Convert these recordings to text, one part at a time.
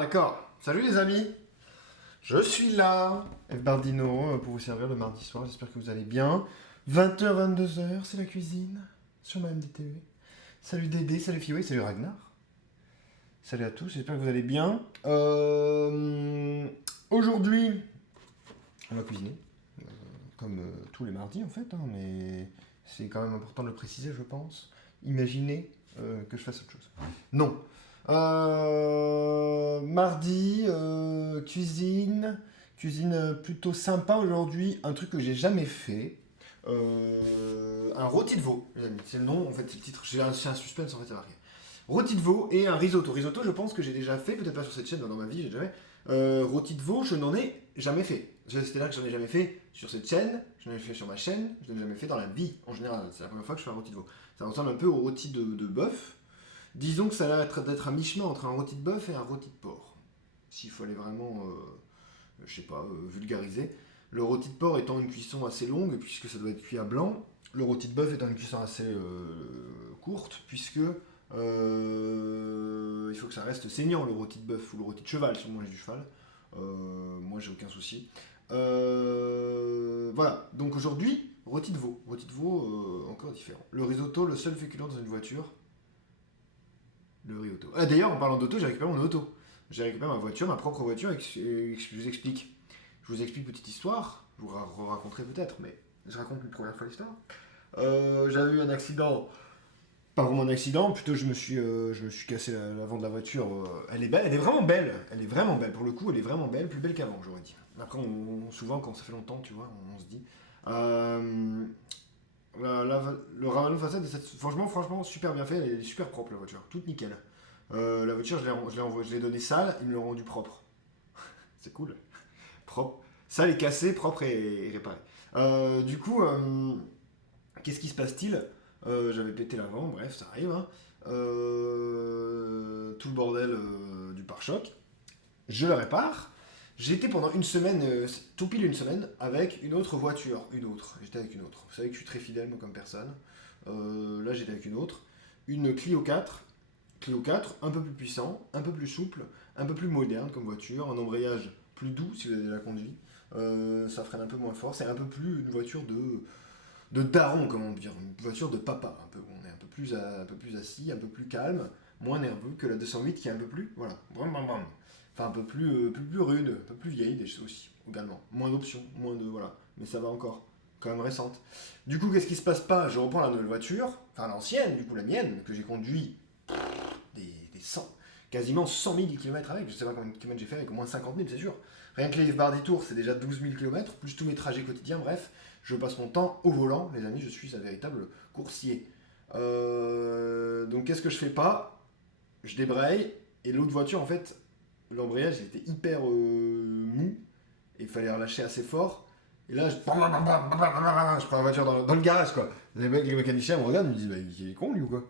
d'accord. Salut les amis. Je suis là. F. Bardino pour vous servir le mardi soir. J'espère que vous allez bien. 20h, 22h, c'est la cuisine sur ma MDTV. Salut Dédé, salut Fiway, salut Ragnar. Salut à tous, j'espère que vous allez bien. Aujourd'hui, on va cuisiner. Comme tous les mardis en fait, hein, mais c'est quand même important de le préciser, je pense. Imaginez que je fasse autre chose. Non. Mardi, cuisine plutôt sympa aujourd'hui, un truc que j'ai jamais fait. Un rôti de veau, les amis. C'est le nom, en fait, c'est le titre. C'est un suspense, en fait, c'est marqué. Rôti de veau et un risotto. Risotto, je pense que j'ai déjà fait, peut-être pas sur cette chaîne, dans ma vie, j'ai jamais. Rôti de veau, je n'en ai jamais fait. C'est-à-dire que j'en ai jamais fait sur cette chaîne, je n'en ai fait sur ma chaîne, je n'en ai jamais fait dans la vie en général. C'est la première fois que je fais un rôti de veau. Ça ressemble un peu au rôti de bœuf. Disons que ça a l'air d'être à mi-chemin entre un rôti de bœuf et un rôti de porc. S'il faut aller vraiment, je sais pas, vulgariser. Le rôti de porc étant une cuisson assez longue, puisque ça doit être cuit à blanc. Le rôti de bœuf étant une cuisson assez courte, puisque il faut que ça reste saignant, le rôti de bœuf ou le rôti de cheval, si vous mangez du cheval. Moi, j'ai aucun souci. Voilà, donc aujourd'hui, rôti de veau. Rôti de veau, encore différent. Le risotto, le seul féculent dans une voiture, le riz-auto. Ah, d'ailleurs, en parlant d'auto, j'ai récupéré mon auto. J'ai récupéré ma voiture, ma propre voiture, et je vous explique. Je vous explique une petite histoire. Je vous raconterai peut-être, mais je raconte une première fois l'histoire. J'avais eu un accident. Pas vraiment un accident, plutôt je me suis cassé l'avant de la voiture. Elle est belle, elle est vraiment belle. Elle est vraiment belle, pour le coup, elle est vraiment belle, plus belle qu'avant, j'aurais dit. Après, souvent, quand ça fait longtemps, tu vois, on se dit. Le ravalement de façade, franchement, super bien fait. Elle est super propre, la voiture. Toute nickel. La voiture, je l'ai donné sale, ils me l'ont rendu propre. C'est cool. Propre. Sale et cassé, propre et réparé. Du coup, qu'est-ce qui se passe-t-il? J'avais pété l'avant, bref, ça arrive. Hein. Tout le bordel du pare-choc. Je le répare. J'étais pendant une semaine, tout pile une semaine, avec une autre voiture. J'étais avec une autre. Vous savez que je suis très fidèle, moi, comme personne. Là, j'étais avec une autre. Une Clio 4. Clio 4, un peu plus puissant, un peu plus souple, un peu plus moderne comme voiture. Un embrayage plus doux si vous avez déjà conduit. Ça freine un peu moins fort. C'est un peu plus une voiture de daron, comment dire. Une voiture de papa, un peu. On est un peu plus assis, un peu plus calme, moins nerveux que la 208 qui est un peu plus. Voilà. Brum, brum, brum. Enfin, un peu plus rude, un peu plus vieille aussi, également. Moins d'options, moins de. Voilà. Mais ça va encore. Quand même récente. Du coup, qu'est-ce qui se passe pas? Je reprends la nouvelle voiture, enfin l'ancienne, du coup la mienne, que j'ai conduit des 100, quasiment 100 000 km avec. Je sais pas combien de kilomètres j'ai fait avec, au moins 50 000, c'est sûr. Rien que les Bardi Tours, c'est déjà 12 000 km, plus tous mes trajets quotidiens. Bref, je passe mon temps au volant, les amis, je suis un véritable coursier. Donc, qu'est-ce que je fais pas? Je débraye, et l'autre voiture, en fait, l'embrayage il était hyper mou, et il fallait relâcher assez fort. Et là, je prends la voiture dans le garage, quoi. Les mécaniciens me regardent, ils me disent, bah, il est con, lui, ou quoi?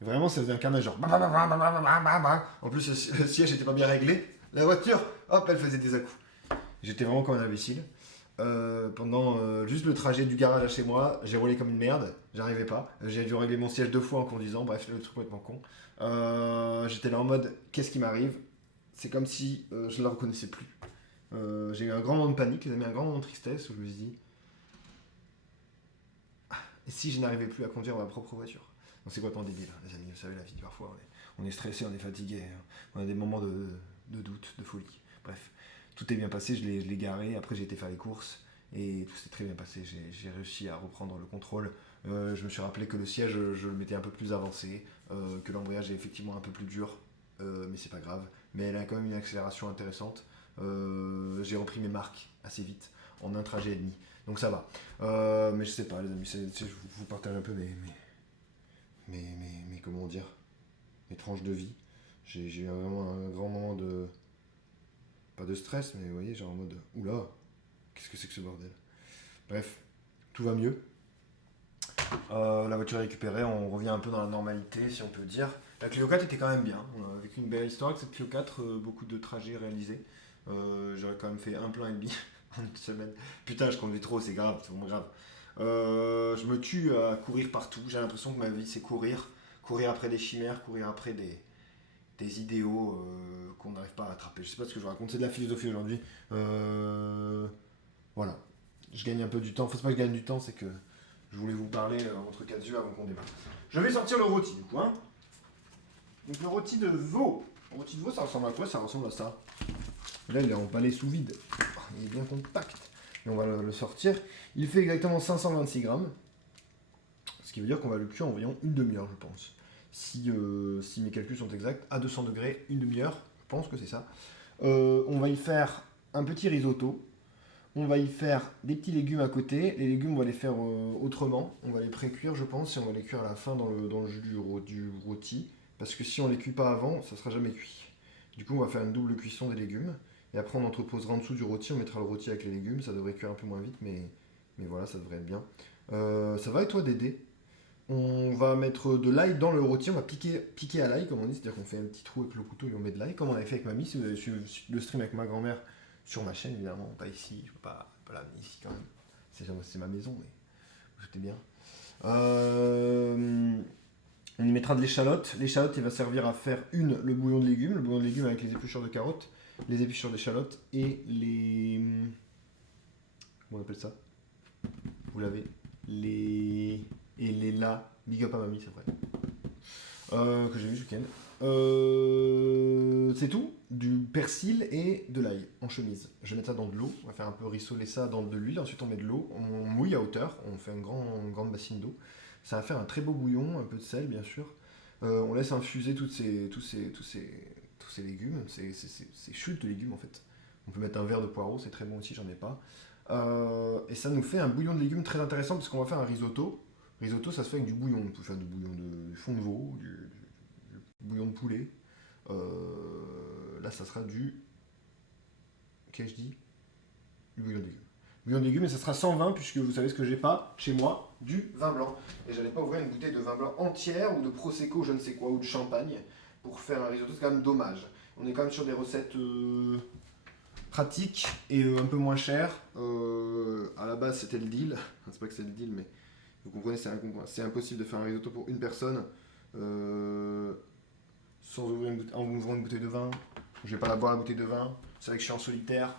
Et vraiment, ça faisait un carnage, genre. En plus, le siège était pas bien réglé. La voiture, hop, elle faisait des à-coups. J'étais vraiment comme un imbécile. Pendant juste le trajet du garage à chez moi, j'ai roulé comme une merde, j'arrivais pas. J'ai dû régler mon siège 2 fois en conduisant, bref, le truc complètement con. J'étais là en mode, qu'est-ce qui m'arrive? C'est comme si je ne la reconnaissais plus. J'ai eu un grand moment de panique, les amis, un grand moment de tristesse où je me suis dit, et si je n'arrivais plus à conduire ma propre voiture? Donc c'est complètement débile, hein, les amis, vous savez, la vie, parfois, on est stressé, on est fatigué, hein. On a des moments de doute, de folie. Bref, tout est bien passé, je l'ai garé, après j'ai été faire les courses, et tout s'est très bien passé, j'ai réussi à reprendre le contrôle. Je me suis rappelé que le siège, je le mettais un peu plus avancé, que l'embrayage est effectivement un peu plus dur, mais c'est pas grave. Mais elle a quand même une accélération intéressante. J'ai repris mes marques assez vite, en un trajet et demi. Donc ça va. Mais je sais pas, les amis, je vous partage un peu comment dire, mes tranches de vie. J'ai eu vraiment un grand moment de. Pas de stress, mais vous voyez, genre en mode. Oula, qu'est-ce que c'est que ce bordel? Bref, tout va mieux. La voiture est récupérée, on revient un peu dans la normalité, si on peut dire. La Clio 4 était quand même bien. On a vécu une belle histoire avec cette Clio 4, beaucoup de trajets réalisés. J'aurais quand même fait un plein et demi en une semaine. Putain, je conduis trop, c'est grave, c'est vraiment grave. Je me tue à courir partout. J'ai l'impression que ma vie, c'est courir. Courir après des chimères, courir après des idéaux qu'on n'arrive pas à rattraper. Je sais pas ce que je raconte, c'est de la philosophie aujourd'hui. Voilà, je gagne un peu du temps. Faut pas que je gagne du temps, c'est que je voulais vous parler entre quatre yeux avant qu'on démarre. Je vais sortir le rôti du coup. Hein. Donc le rôti de veau. Le rôti de veau, ça ressemble à quoi? Ça ressemble à ça. Là, il est emballé sous vide. Il est bien compact. Et on va le sortir. Il fait exactement 526 grammes. Ce qui veut dire qu'on va le cuire environ une demi-heure, je pense. Si mes calculs sont exacts, à 200 degrés, une demi-heure. Je pense que c'est ça. On va y faire un petit risotto. On va y faire des petits légumes à côté. Les légumes, on va les faire autrement. On va les pré-cuire, je pense, et on va les cuire à la fin dans le jus du rôti. Parce que si on les cuit pas avant, ça sera jamais cuit. Du coup, on va faire une double cuisson des légumes. Et après, on entreposera en dessous du rôti. On mettra le rôti avec les légumes. Ça devrait cuire un peu moins vite, mais voilà, ça devrait être bien. Ça va et toi, Dédé? On va mettre de l'ail dans le rôti. On va piquer à l'ail, comme on dit. C'est-à-dire qu'on fait un petit trou avec le couteau et on met de l'ail, comme on avait fait avec mamie. Si vous avez suivi le stream avec ma grand-mère sur ma chaîne, évidemment, pas ici. Je ne peux pas l'amener ici quand même. C'est ma maison, mais vous doutez bien. On y mettra de l'échalote. L'échalote, il va servir à faire le bouillon de légumes. Le bouillon de légumes avec les épluchures de carottes, les épluchures d'échalote et les... Comment on appelle ça? Vous l'avez? Et les là. Big up à mamie, c'est vrai. Que j'ai vu ce week-end. C'est tout. Du persil et de l'ail en chemise. Je vais mettre ça dans de l'eau. On va faire un peu rissoler ça dans de l'huile. Ensuite, on met de l'eau. On mouille à hauteur. On fait une grande bassine d'eau. Ça va faire un très beau bouillon. Un peu de sel, bien sûr. On laisse infuser tous ces légumes. C'est chute de légumes, en fait. On peut mettre un verre de poireau. C'est très bon aussi. J'en ai pas. Et ça nous fait un bouillon de légumes très intéressant parce qu'on va faire un risotto. Risotto, ça se fait avec du bouillon. On peut faire du bouillon de fond de veau, du bouillon de poulet. Là, ça sera du. Qu'ai-je dit? Du bouillon de légumes. Bouillon de légumes, et ça sera sans vin, puisque vous savez ce que j'ai pas chez moi, du vin blanc. Et j'allais pas ouvrir une bouteille de vin blanc entière, ou de prosecco, je ne sais quoi, ou de champagne, pour faire un risotto. C'est quand même dommage. On est quand même sur des recettes pratiques et un peu moins chères. À la base, c'était le deal. C'est pas que c'est le deal, mais vous comprenez, c'est impossible de faire un risotto pour une personne sans en ouvrant une bouteille de vin. Je vais pas la boire la bouteille de vin. C'est vrai que je suis en solitaire.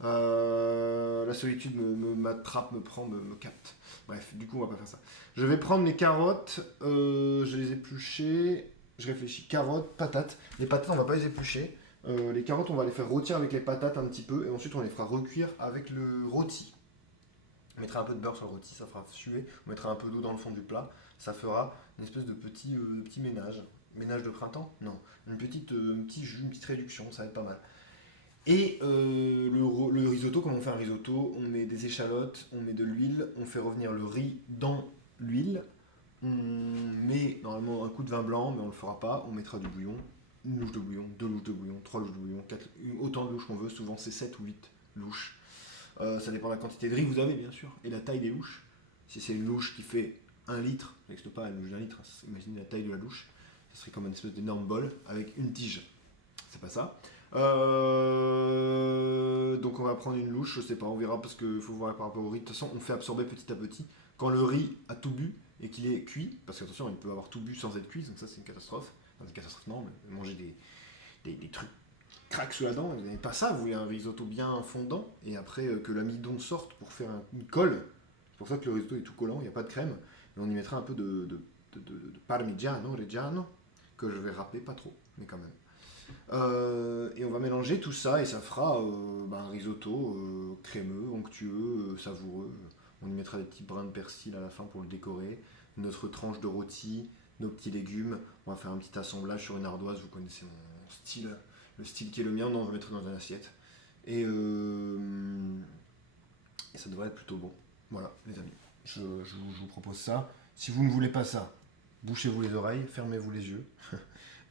La solitude m'attrape, me prend, me capte. Bref, du coup, on va pas faire ça. Je vais prendre les carottes. Je les éplucher. Je réfléchis. Carottes, patates. Les patates, on va pas les éplucher. Les carottes, on va les faire rôtir avec les patates un petit peu. Et ensuite, on les fera recuire avec le rôti. On mettra un peu de beurre sur le rôti, ça fera suer. On mettra un peu d'eau dans le fond du plat. Ça fera une espèce de petit ménage. Ménage de printemps? Non. Un petit jus, une petite réduction, ça va être pas mal. Et le risotto, comme on fait un risotto, on met des échalotes, on met de l'huile, on fait revenir le riz dans l'huile. On met normalement un coup de vin blanc, mais on ne le fera pas. On mettra du bouillon, une louche de bouillon, deux louches de bouillon, trois louches de bouillon, autant de louches qu'on veut. Souvent c'est 7 ou 8 louches. Ça dépend de la quantité de riz que vous avez, bien sûr, et la taille des louches. Si c'est une louche qui fait 1 litre, ça n'existe pas une louche d'1 litre, imaginez la taille de la louche, ça serait comme une espèce d'énorme bol avec une tige. C'est pas ça. Donc on va prendre une louche, je sais pas, on verra parce qu'il faut voir par rapport au riz. De toute façon, on fait absorber petit à petit. Quand le riz a tout bu et qu'il est cuit, parce qu'attention, il peut avoir tout bu sans être cuit, donc ça c'est une catastrophe. Enfin, une catastrophe, non, mais manger des trucs craque sous la dent, vous n'avez pas ça, vous voulez un risotto bien fondant, et après que l'amidon sorte pour faire une colle. C'est pour ça que le risotto est tout collant, il n'y a pas de crème. Et on y mettra un peu de parmigiano reggiano, que je vais râper, pas trop, mais quand même. Et on va mélanger tout ça, et ça fera un risotto crémeux, onctueux, savoureux. On y mettra des petits brins de persil à la fin pour le décorer, notre tranche de rôti, nos petits légumes. On va faire un petit assemblage sur une ardoise, vous connaissez mon style. Le style qui est le mien, on va mettre dans une assiette. Et ça devrait être plutôt bon. Voilà, les amis. Je vous propose ça. Si vous ne voulez pas ça, bouchez-vous les oreilles, fermez-vous les yeux,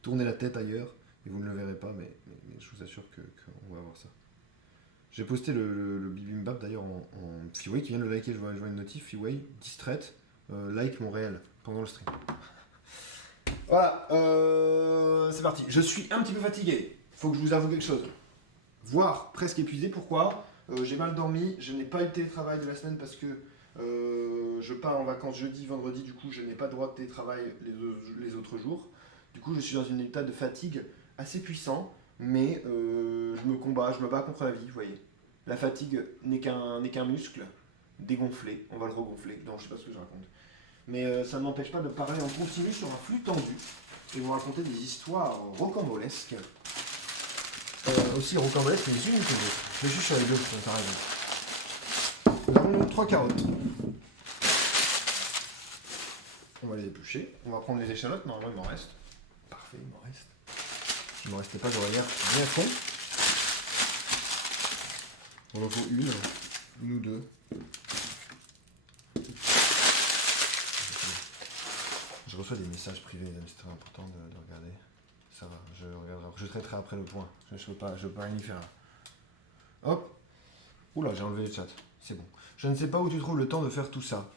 tournez la tête ailleurs, et vous ne le verrez pas, mais je vous assure qu'on va avoir ça. J'ai posté le bibimbap d'ailleurs en Fiway, qui vient de le liker, je vois une notif, Fiway, distraite, like Montréal, pendant le stream. Voilà, c'est parti. Je suis un petit peu fatigué. Faut que je vous avoue quelque chose. Voire presque épuisé. Pourquoi? J'ai mal dormi. Je n'ai pas eu de télétravail de la semaine parce que je pars en vacances jeudi, vendredi. Du coup, je n'ai pas de droit de télétravail les autres jours. Du coup, je suis dans un état de fatigue assez puissant, mais je me bats contre la vie, vous voyez. La fatigue n'est qu'un muscle dégonflé, on va le regonfler. Non, je sais pas ce que je raconte. Mais ça ne m'empêche pas de parler en continu sur un flux tendu et vous raconter des histoires rocambolesques. Aussi rocambolesques les unes que les autres. Je suis sur les deux, t'as raison. Nous avons donc 3 carottes. On va les éplucher. On va prendre les échalotes. Normalement, il m'en reste. Parfait, il m'en reste. Il m'en restait pas, j'aurais l'air bien con. On en faut une ou deux. Je reçois des messages privés, les amis, c'est très important de regarder. Ça va, je regarderai. Je traiterai après le point. Je peux pas rien y faire là. Hop. Oula, j'ai enlevé le chat. C'est bon. Je ne sais pas où tu trouves le temps de faire tout ça.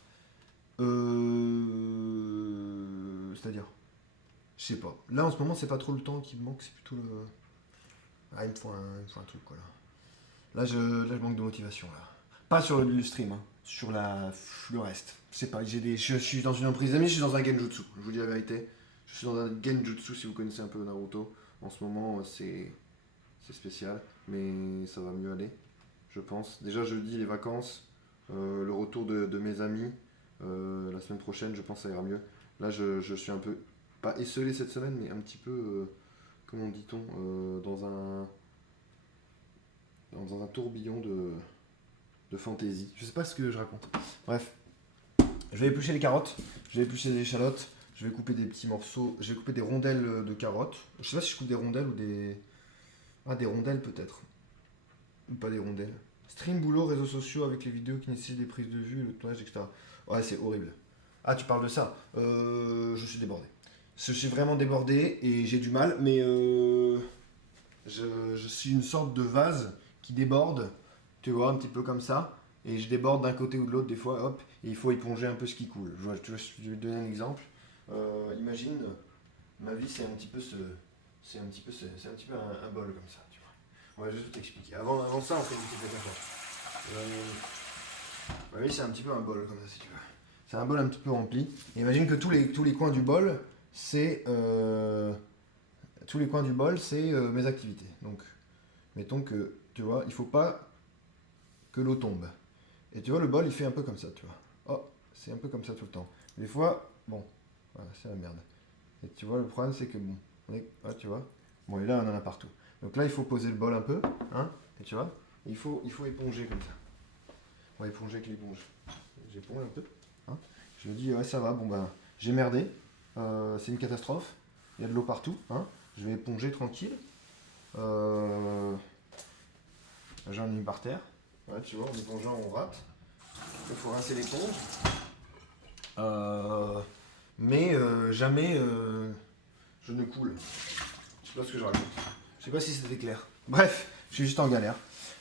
C'est-à-dire, je sais pas. Là, en ce moment, c'est pas trop le temps qui me manque, c'est plutôt le... Ah, il me faut un truc, quoi, là. Là, je manque de motivation, là. Pas sur le stream, hein. Sur le reste. Je sais pas, je suis dans une emprise d'amis, je suis dans un genjutsu. Je vous dis la vérité. Je suis dans un genjutsu, si vous connaissez un peu Naruto. En ce moment, c'est spécial, mais ça va mieux aller, je pense. Déjà, jeudi, les vacances, le retour de mes amis. La semaine prochaine, je pense que ça ira mieux. Là, je suis un peu, pas esselé cette semaine, mais un petit peu, comment dit-on, dans un tourbillon de fantaisie. Je sais pas ce que je raconte. Bref, je vais éplucher les carottes, je vais éplucher les échalotes, je vais couper des petits morceaux, je vais couper des rondelles de carottes. Je sais pas si je coupe des rondelles ou des... Ah, des rondelles peut-être. Ou pas des rondelles. Stream, boulot, réseaux sociaux avec les vidéos qui nécessitent des prises de vue, le tournage, etc. Ouais, c'est horrible. Ah, tu parles de ça. Je suis débordé. Je suis vraiment débordé et j'ai du mal, mais je suis une sorte de vase qui déborde, tu vois, un petit peu comme ça. Et je déborde d'un côté ou de l'autre, des fois, hop, et il faut éponger un peu ce qui coule. Je vais te donner un exemple. Imagine, ma vie, c'est un petit peu un bol comme ça, tu vois. On va juste t'expliquer. Avant ça, on fait une petite métaphore. Ma vie, c'est un petit peu un bol comme ça, si tu veux. C'est un bol un petit peu rempli. Et imagine que tous les coins du bol, c'est mes activités. Donc, mettons que, tu vois, il faut pas que l'eau tombe. Et tu vois, le bol, il fait un peu comme ça, tu vois. Oh, c'est un peu comme ça tout le temps. Des fois, bon, voilà, c'est la merde. Et tu vois, le problème, c'est que, bon, ah, tu vois, bon, et là, on en a partout. Donc là, il faut poser le bol un peu, hein, et tu vois, il faut éponger comme ça. On va éponger avec l'éponge. J'éponge un peu, hein. Je me dis, ouais, ça va, bon, ben, j'ai merdé, c'est une catastrophe, il y a de l'eau partout, hein. Je vais éponger tranquille. J'en ai mis par terre. Ouais, tu vois, en épongeant, on rate. Il faut rincer l'éponge. Mais jamais je ne coule. Je sais pas ce que je raconte. Je sais pas si c'était clair. Bref, je suis juste en galère.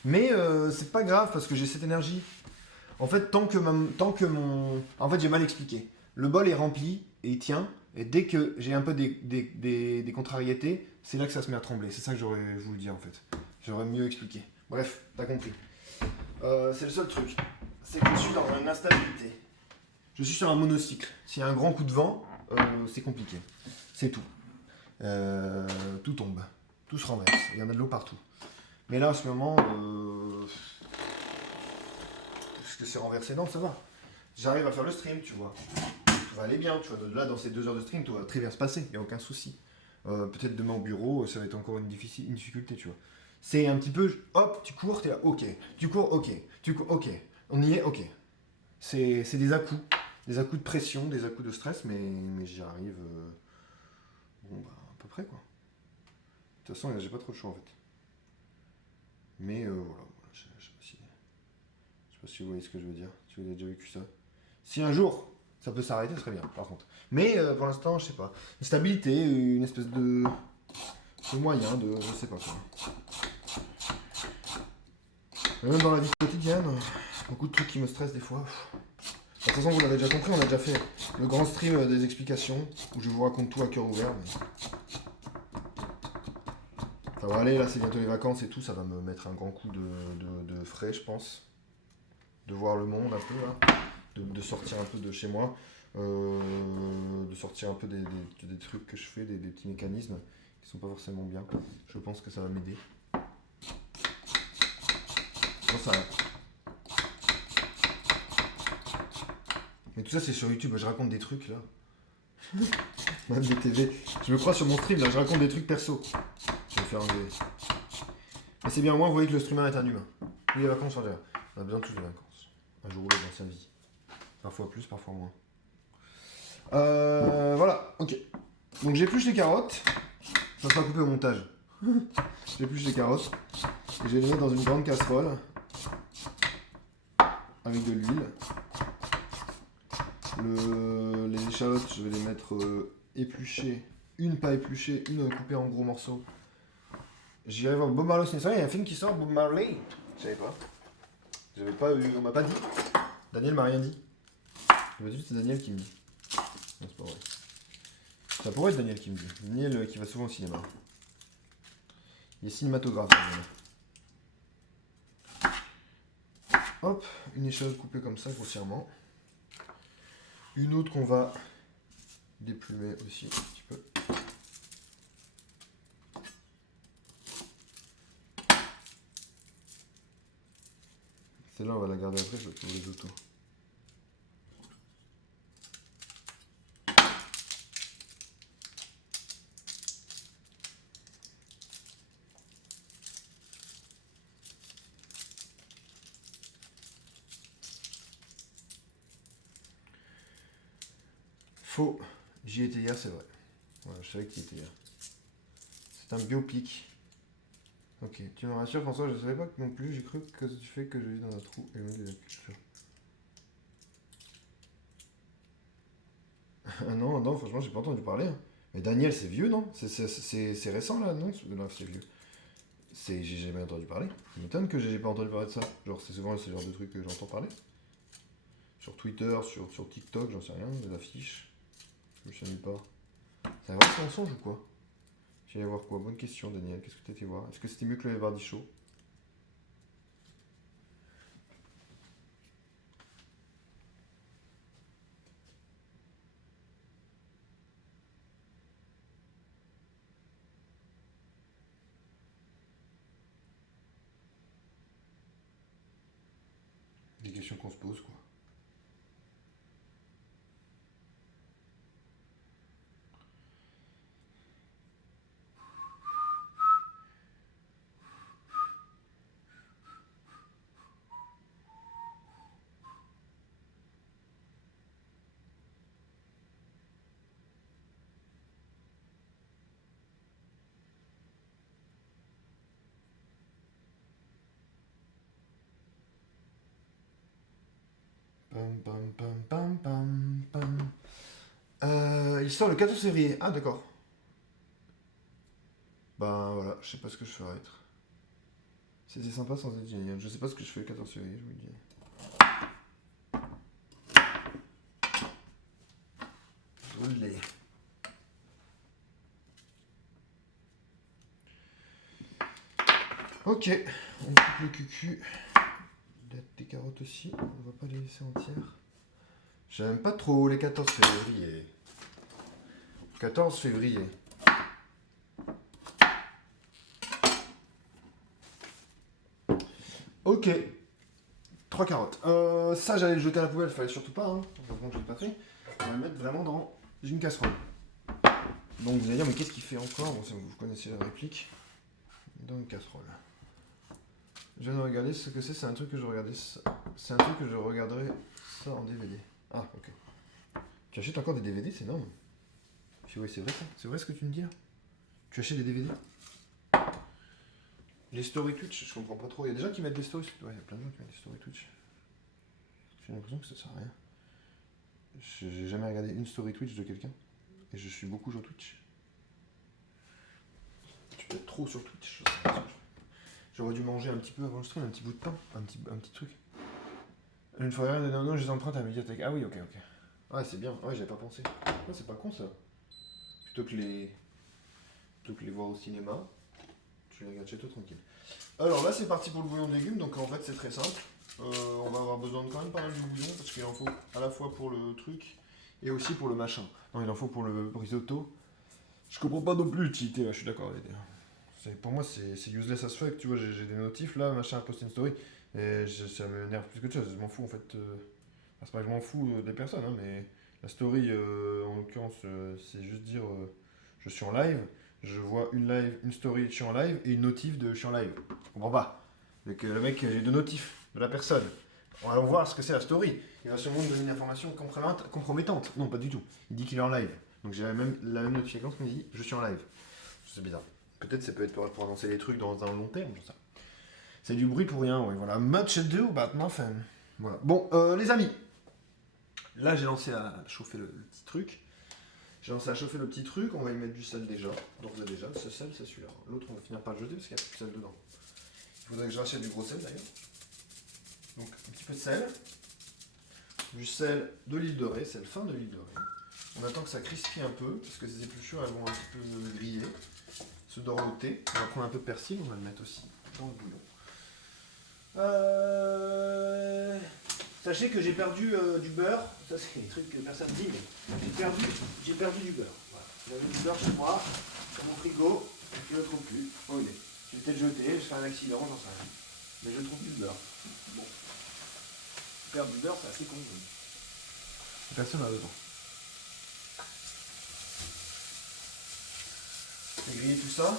Mais c'est pas grave parce que j'ai cette énergie. En fait, tant que mon... En fait, j'ai mal expliqué. Le bol est rempli et il tient. Et dès que j'ai un peu des contrariétés, c'est là que ça se met à trembler. C'est ça que j'aurais voulu dire en fait. J'aurais mieux expliqué. Bref, t'as compris. C'est le seul truc. C'est que je suis dans une instabilité. Je suis sur un monocycle. S'il y a un grand coup de vent, c'est compliqué. C'est tout. Tout tombe. Tout se renverse. Il y en a de l'eau partout. Mais là, en ce moment... Est-ce que c'est renversé? Non, ça va. J'arrive à faire le stream, tu vois. Tout va aller bien, tu vois. Là, dans ces 2 heures de stream, tout va très bien se passer. Il n'y a aucun souci. Peut-être demain au bureau, ça va être encore une difficulté, tu vois. C'est un petit peu... Hop, tu cours, t'es là, ok. Tu cours, ok. Tu cours, ok. On y est, ok. C'est des à-coups. Des à-coups de pression, des à-coups de stress, mais j'y arrive... Bon, bah, à peu près, quoi. De toute façon, j'ai pas trop le choix, en fait. Mais voilà, je sais pas si vous voyez ce que je veux dire, si vous avez déjà vécu ça. Si un jour, ça peut s'arrêter, ce serait bien, par contre. Mais pour l'instant, je sais pas. Une stabilité, une espèce de moyen, je sais pas quoi. Même dans la vie quotidienne, beaucoup de trucs qui me stressent des fois. De toute façon, vous l'avez déjà compris, on a déjà fait le grand stream des explications, où je vous raconte tout à cœur ouvert. Mais... Ça va aller, là c'est bientôt les vacances et tout, ça va me mettre un grand coup de frais, je pense. De voir le monde un peu, là. De sortir un peu de chez moi. de sortir un peu des trucs que je fais, des petits mécanismes qui sont pas forcément bien. Je pense que ça va m'aider. Bon, ça. Mais tout ça c'est sur YouTube, je raconte des trucs là. Même des TV. Je me crois sur mon stream là, je raconte des trucs perso. Je vais me faire enlever. Mais c'est bien, au moins vous voyez que le streamer est un humain. Oui, les vacances, on a besoin tous de vacances. Un jour ou l'autre dans sa vie. Parfois plus, parfois moins. Voilà, ok. Donc j'épluche les carottes. Ça sera coupé au montage. J'épluche les carottes. Et je vais les mettre dans une grande casserole. Avec de l'huile. Les échalotes, je vais les mettre épluchées. Une pas épluchée, une coupée en gros morceaux. J'irai voir Bob Marley au cinéma. Il y a un film qui sort, Bob Marley. Je savais pas. J'avais pas eu, on m'a pas dit. Daniel m'a rien dit. D'habitude c'est Daniel qui me dit. Non, c'est pas vrai. Ça pourrait être Daniel qui me dit. Daniel qui va souvent au cinéma. Il est cinématographe. Hop, une échalote coupée comme ça, grossièrement. Une autre qu'on va déplumer aussi un petit peu. Celle-là, on va la garder après, je vais trouver les autos. Faux. J'y étais hier, c'est vrai. Voilà, je savais que tu y étais hier. C'est un biopic. Ok, tu me rassures François, je ne savais pas non plus, j'ai cru que tu fais que je vis dans un trou et de la culture. Ah non, non, franchement, j'ai pas entendu parler. Hein. Mais Daniel, c'est vieux, non? C'est récent là, non? Non, c'est vieux. J'ai jamais entendu parler. Ça m'étonne que j'ai pas entendu parler de ça. Genre, c'est souvent ce genre de truc que j'entends parler. Sur Twitter, sur TikTok, j'en sais rien, des affiches. Je me souviens pas. C'est un vrai mensonge ou quoi? J'allais voir quoi? Bonne question, Daniel. Qu'est-ce que t'as été voir? Est-ce que c'était mieux que le Vardy Show? Des questions qu'on se pose, quoi. Pam, pam, pam, pam, pam, pam. Il sort le 14 février. Ah, d'accord. Ben voilà, je sais pas ce que je ferai être. C'était sympa sans être génial. Je sais pas ce que je fais le 14 février, je vous le dis. Je vous l'ai. Ok, on coupe le cucu. Des carottes aussi, on va pas les laisser entières. J'aime pas trop les 14 février. 14 février. Ok. 3 carottes. Ça, j'allais le jeter à la poubelle, fallait surtout pas. Hein. Heureusement que je l'ai pas fait. On va le mettre vraiment dans une casserole. Donc vous allez dire, mais qu'est-ce qu'il fait encore? Bon, ça, vous connaissez la réplique. Dans une casserole. Je viens de regarder ce que c'est un truc que je regardais. C'est un truc que je regarderai ça en DVD. Ah, ok. Tu achètes encore des DVD, c'est énorme. Puis oui, c'est vrai ça. C'est vrai ce que tu me dis là. Tu achètes des DVD? Les stories Twitch, je comprends pas trop. Il y a des gens qui mettent des stories. Ouais, il y a plein de gens qui mettent des stories Twitch. J'ai l'impression que ça sert à rien. J'ai jamais regardé une story Twitch de quelqu'un. Et je suis beaucoup sur Twitch. Tu peux être trop sur Twitch. J'aurais dû manger un petit peu avant le stream, un petit bout de pain, un petit truc. Une fois rien, non, je les emprunte à la médiathèque. Ah oui, ok. Ouais, c'est bien. Ouais, j'avais pas pensé. Ouais, c'est pas con ça. Plutôt que les voir au cinéma, tu les regardes chez toi tranquille. Alors là, c'est parti pour le bouillon de légumes. Donc en fait, c'est très simple. On va avoir besoin de quand même pas mal de bouillon parce qu'il en faut à la fois pour le truc Et aussi pour le machin. Non, il en faut pour le risotto. Je comprends pas non plus l'utilité, je suis d'accord avec pour moi, c'est useless as fuck, tu vois, j'ai des notifs là, machin, post une story, et ça m'énerve plus que de chose, je m'en fous en fait. Enfin, c'est pas que je m'en fous des personnes, hein, mais la story, en l'occurrence, c'est juste dire je suis en live, je vois une story, je suis en live, et une notif de je suis en live. Je comprends pas. Donc le mec, j'ai deux notifs de la personne. On va voir ce que c'est la story. Il va sûrement me donner une information compromettante. Non, pas du tout. Il dit qu'il est en live. Donc j'ai la même notification qui me dit je suis en live. C'est bizarre. Peut-être ça peut être pour annoncer les trucs dans un long terme, je sais. C'est du bruit pour rien, ouais, voilà. Much ado about nothing. Voilà. Bon, les amis. Là, j'ai lancé à chauffer le petit truc. J'ai lancé à chauffer le petit truc. On va y mettre du sel déjà. D'ores et déjà. Ce sel, c'est celui-là. L'autre, on va finir par le jeter parce qu'il y a plus de sel dedans. Il faudrait que je rachète du gros sel d'ailleurs. Donc, un petit peu de sel. Du sel de l'île de Ré, sel fin de l'île de Ré. On attend que ça crispie un peu parce que ces épluchures, elles vont un petit peu griller. Se dorloter. On va prendre un peu de persil, on va le mettre aussi dans le bouillon. Sachez que j'ai perdu du beurre. Ça, c'est des trucs que personne dit, mais j'ai perdu du beurre. Voilà. J'avais du beurre chez moi, dans mon frigo, et je ne le trouve plus. Oh, il est. Je vais peut-être jeter, je fais un accident, j'en sais rien. Mais je trouve plus de beurre. Bon. Perdre du beurre, c'est assez con. Personne n'a dedans. Je vais griller tout ça.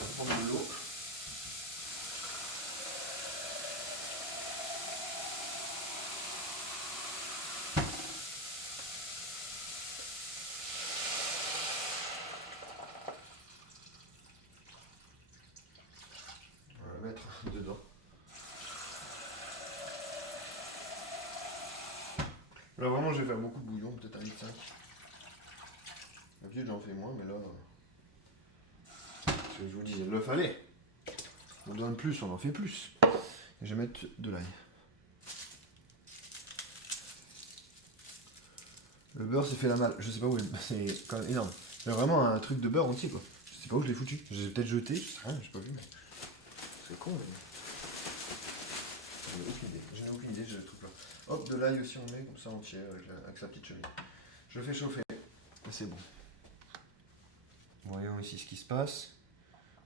On va prendre de l'eau. On va le mettre dedans. Là vraiment je vais faire beaucoup de bouillon, peut-être 1,5 litre. D'habitude j'en fais moins, mais là... Ce que je vous disais, le fallait. On donne plus, on en fait plus. Et je vais mettre de l'ail. Le beurre s'est fait la malle. Je sais pas où c'est quand même énorme. C'est vraiment un truc de beurre entier quoi. Je sais pas où je l'ai foutu. Je l'ai peut-être jeté. Je sais rien, j'ai pas vu. Mais... C'est con mais... J'ai aucune idée, j'ai le truc là. Hop, de l'ail aussi on met comme ça entier avec sa petite chemise. Je le fais chauffer. Et c'est bon. Voyons ici ce qui se passe.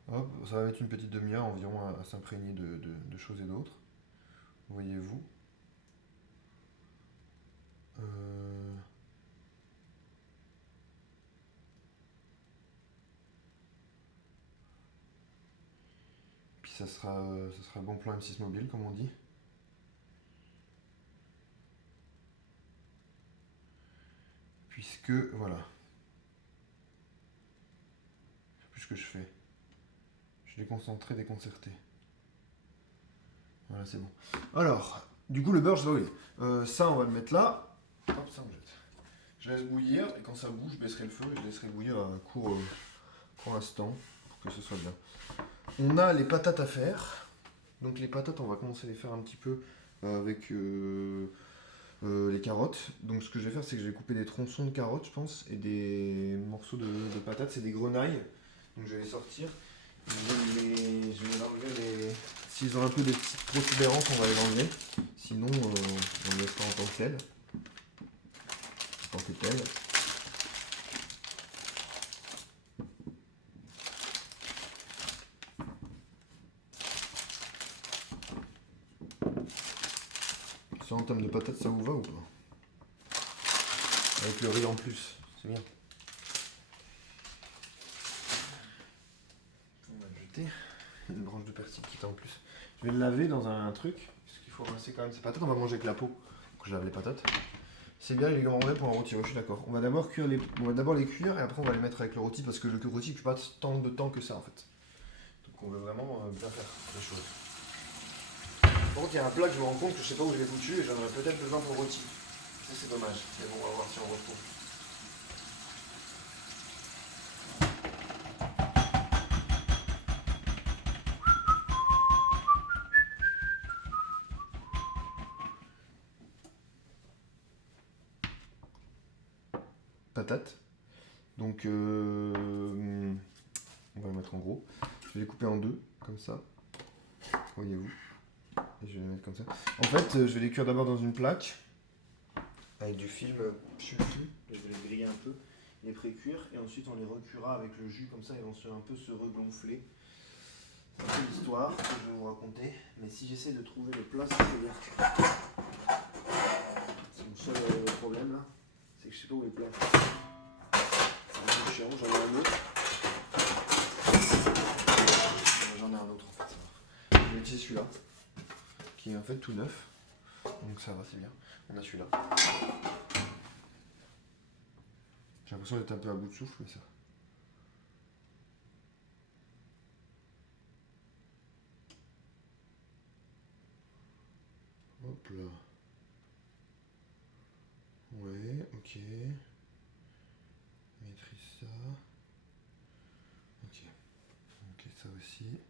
Hop, ça va mettre une petite demi-heure environ à s'imprégner de choses et d'autres. Voyez-vous. Puis ça sera bon plan M6 mobile comme on dit. Puisque, voilà. Je sais plus ce que je fais. Je suis déconcentré, déconcerté. Voilà, c'est bon. Alors, du coup, le beurre, je dois oublier. Ça, on va le mettre là. Hop, ça, on jette. Je laisse bouillir, et quand ça bouge, je baisserai le feu et je laisserai bouillir à un court instant pour que ce soit bien. On a les patates à faire. Donc les patates, on va commencer à les faire un petit peu avec les carottes. Donc ce que je vais faire, c'est que je vais couper des tronçons de carottes, je pense, et des morceaux de patates. C'est des grenailles. Donc je vais les sortir. Je vais enlever les... S'ils ont un peu de petites protubérances, on va les enlever. Sinon, on les laissera en tant que tel. En tant que tel. Ça, en termes de patates, ça vous va ou pas? Avec le riz en plus, c'est bien. On va le jeter. Une branche de persil qui est en plus. Je vais le laver dans un truc, parce qu'il faut rincer quand même ces patates. On va manger avec la peau. Donc je lave les patates. C'est bien les légumes rondés pour un rôti, je suis d'accord. On va d'abord les cuire et après on va les mettre avec le rôti parce que le rôti ne fait pas tant de temps que ça en fait. Donc on veut vraiment bien faire les choses. Par contre, il y a un plat que je me rends compte que je sais pas où je l'ai foutu et j'en aurais peut-être besoin pour le rôti. Ça c'est dommage. Mais bon, on va voir si on retrouve. Patates. Donc on va les mettre en gros. Je vais les couper en deux, comme ça. Voyez-vous. Et je vais les mettre comme ça. En fait, je vais les cuire d'abord dans une plaque avec du film sulfu. Je vais les griller un peu, les pré-cuire et ensuite on les recuira avec le jus comme ça, ils vont un peu se regonfler. C'est un peu l'histoire que je vais vous raconter, mais si j'essaie de trouver le plat, c'est mon seul problème là, c'est que je sais pas où les plats. C'est un peu chiant, j'en ai un autre. J'en ai un autre en fait, ça va. Je vais utiliser celui-là, qui est en fait tout neuf, donc ça va, c'est bien. On a celui-là. J'ai l'impression d'être un peu à bout de souffle, mais ça. Hop là. Ouais, ok. Maîtrise ça. Ok. Ok, ça aussi.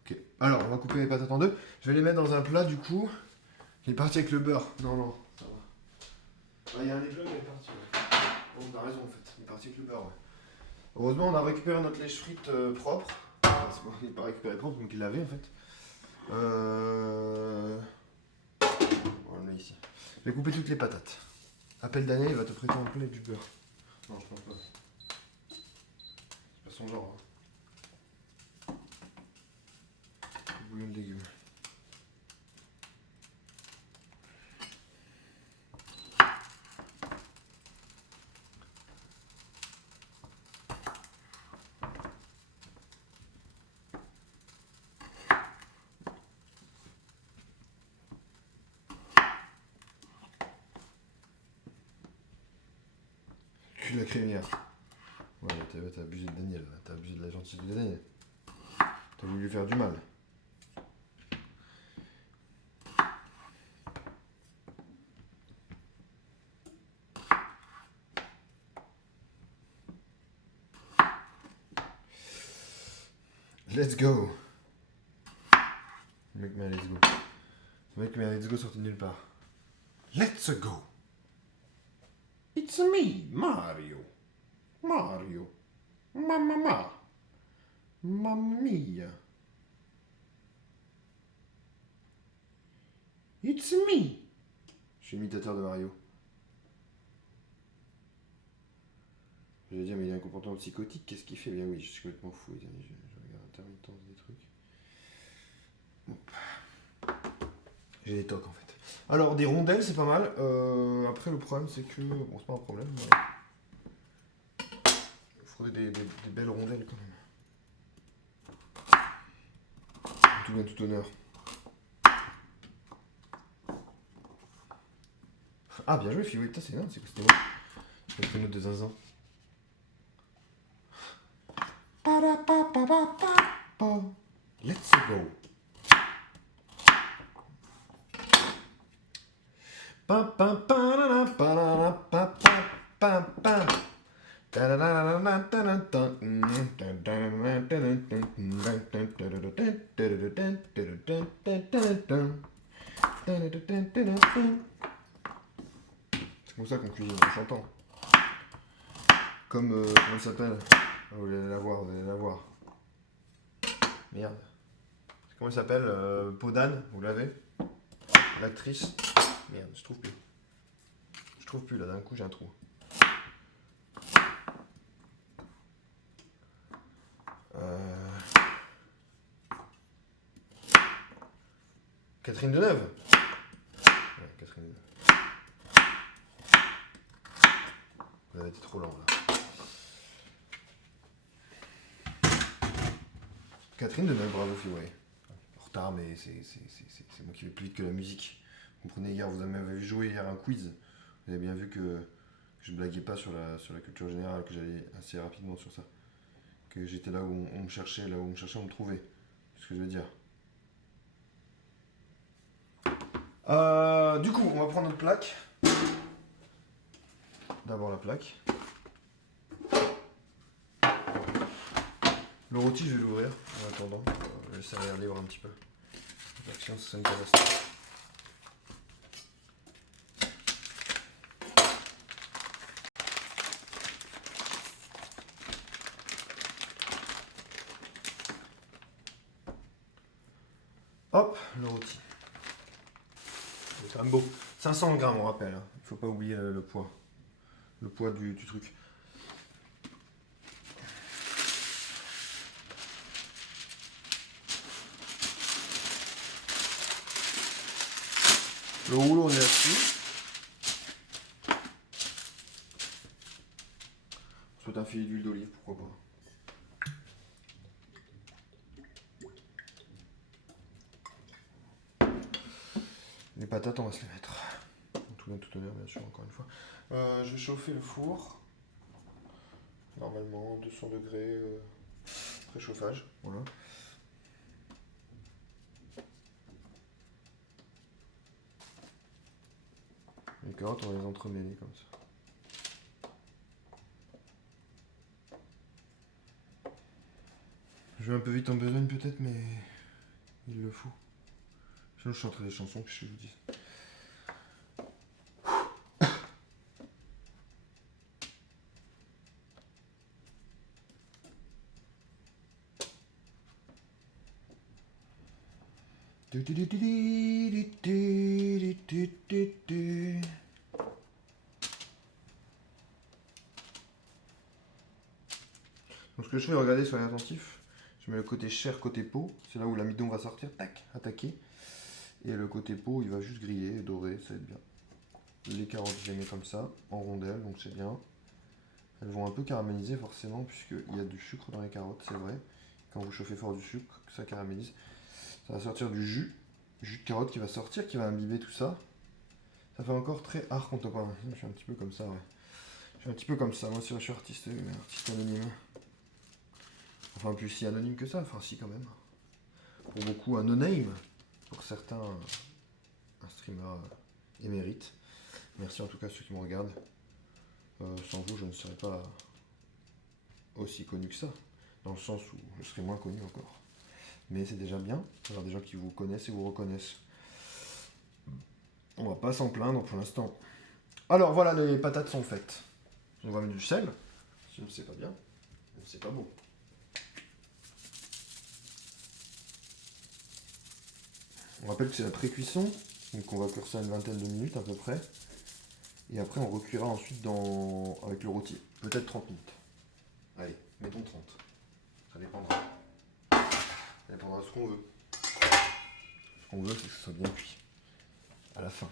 Ok. Alors, on va couper les patates en deux. Je vais les mettre dans un plat du coup. Il est parti avec le beurre. Non, non, ça va. Il y a un des plats qui est parti. Ouais. Bon, t'as raison en fait. Il est parti avec le beurre. Ouais. Heureusement, on a récupéré notre lèche frite propre. Enfin, c'est bon, il n'est pas récupéré propre, donc il l'avait en fait. On va le mettre ici. Je vais couper toutes les patates. Appel Daniel, il va te prêter un peu avec du beurre. Non, je pense pas. C'est pas son genre. Hein. Bouillon de légumes. Cul de la crémière. Ouais, t'as abusé de Daniel, t'as abusé de la gentillesse de Daniel. T'as voulu lui faire du mal. Let's go. Le mec met un let's go. Le mec met un let's go sorti de nulle part. Let's go. It's me, Mario. Mario. Mamma. Mamma mia. It's me. Je suis imitateur de Mario. J'allais dire, mais il a un comportement psychotique, qu'est-ce qu'il fait? Bien oui, je suis complètement fou, les amis. Je regarde intermittence des trucs. Bon. J'ai des tocs en fait. Alors, des rondelles, c'est pas mal. Après, le problème, c'est que. Bon, c'est pas un problème. Il faudrait des belles rondelles quand même. Tout bien, tout honneur. Ah, bien joué, Phil. Oui, putain, c'est énorme, c'est quoi c'était moi? Je vais faire une note de zinzin. Let's go. C'est comme ça qu'on cuisine en chantant. Comme, comment elle s'appelle? Vous allez la voir, vous allez la voir. Merde. Comment elle s'appelle? Podane, vous l'avez? L'actrice. Merde, je trouve plus. Je trouve plus là, d'un coup j'ai un trou. Catherine Deneuve. Ouais, Catherine Deneuve. Vous avez été trop lent là. Catherine Deneuve, bravo Fioué. En retard, mais c'est moi qui vais plus vite que la musique. Vous comprenez, hier, vous m'avez joué hier un quiz. Vous avez bien vu que je blaguais pas sur la culture générale, que j'allais assez rapidement sur ça. Que j'étais là où on me cherchait, on me trouvait. C'est ce que je veux dire. Du coup, on va prendre notre plaque. D'abord la plaque. Le rôti, je vais l'ouvrir en attendant. Je vais laisser l'air libre un petit peu. Sinon, ça m'intéresse. Hop, le rôti. C'est quand même beau. 500 grammes, on rappelle. Hein. Il faut pas oublier le poids. Le poids du truc. Le rouleau, on est là-dessus. On souhaite un filet d'huile d'olive, pourquoi pas. Les patates, on va se les mettre. Tout bien, tout honneur, bien sûr, encore une fois. Je vais chauffer le four. Normalement, 200 degrés. Préchauffage. Voilà. Les carottes, on va les entremêler comme ça. Je vais un peu vite en besogne peut-être, mais il le faut. Sinon je chanterai des chansons que je vous dis. Donc ce que je fais, regardez, soyez attentifs. Je mets le côté chair, côté peau. C'est là où l'amidon va sortir, tac, attaquer. Et le côté peau, il va juste griller, dorer, ça va être bien. Les carottes, je les mets comme ça, en rondelles, donc c'est bien. Elles vont un peu caraméliser forcément, puisqu'il y a du sucre dans les carottes, c'est vrai. Quand vous chauffez fort du sucre, ça caramélise. Ça va sortir du jus de carotte qui va sortir, qui va imbiber tout ça. Ça fait encore très art contemporain. Je suis un petit peu comme ça, ouais. Je suis un petit peu comme ça. Moi aussi, je suis artiste anonyme. Enfin, plus si anonyme que ça. Enfin, si, quand même. Pour beaucoup, un no-name. Pour certains, un streamer émérite. Merci en tout cas à ceux qui me regardent. Sans vous, je ne serais pas aussi connu que ça. Dans le sens où je serais moins connu encore. Mais c'est déjà bien d'avoir des gens qui vous connaissent et vous reconnaissent. On va pas s'en plaindre pour l'instant. Alors voilà, les patates sont faites. On va mettre du sel. Si on ne sait pas bien, c'est pas beau. On rappelle que c'est la pré-cuisson. Donc on va cuire ça une vingtaine de minutes à peu près. Et après on recuira ensuite avec le rôti. Peut-être 30 minutes. Allez, mettons 30. Ça dépendra. Ça dépendra de ce qu'on veut. Ce qu'on veut, c'est que ce soit bien cuit. À la fin.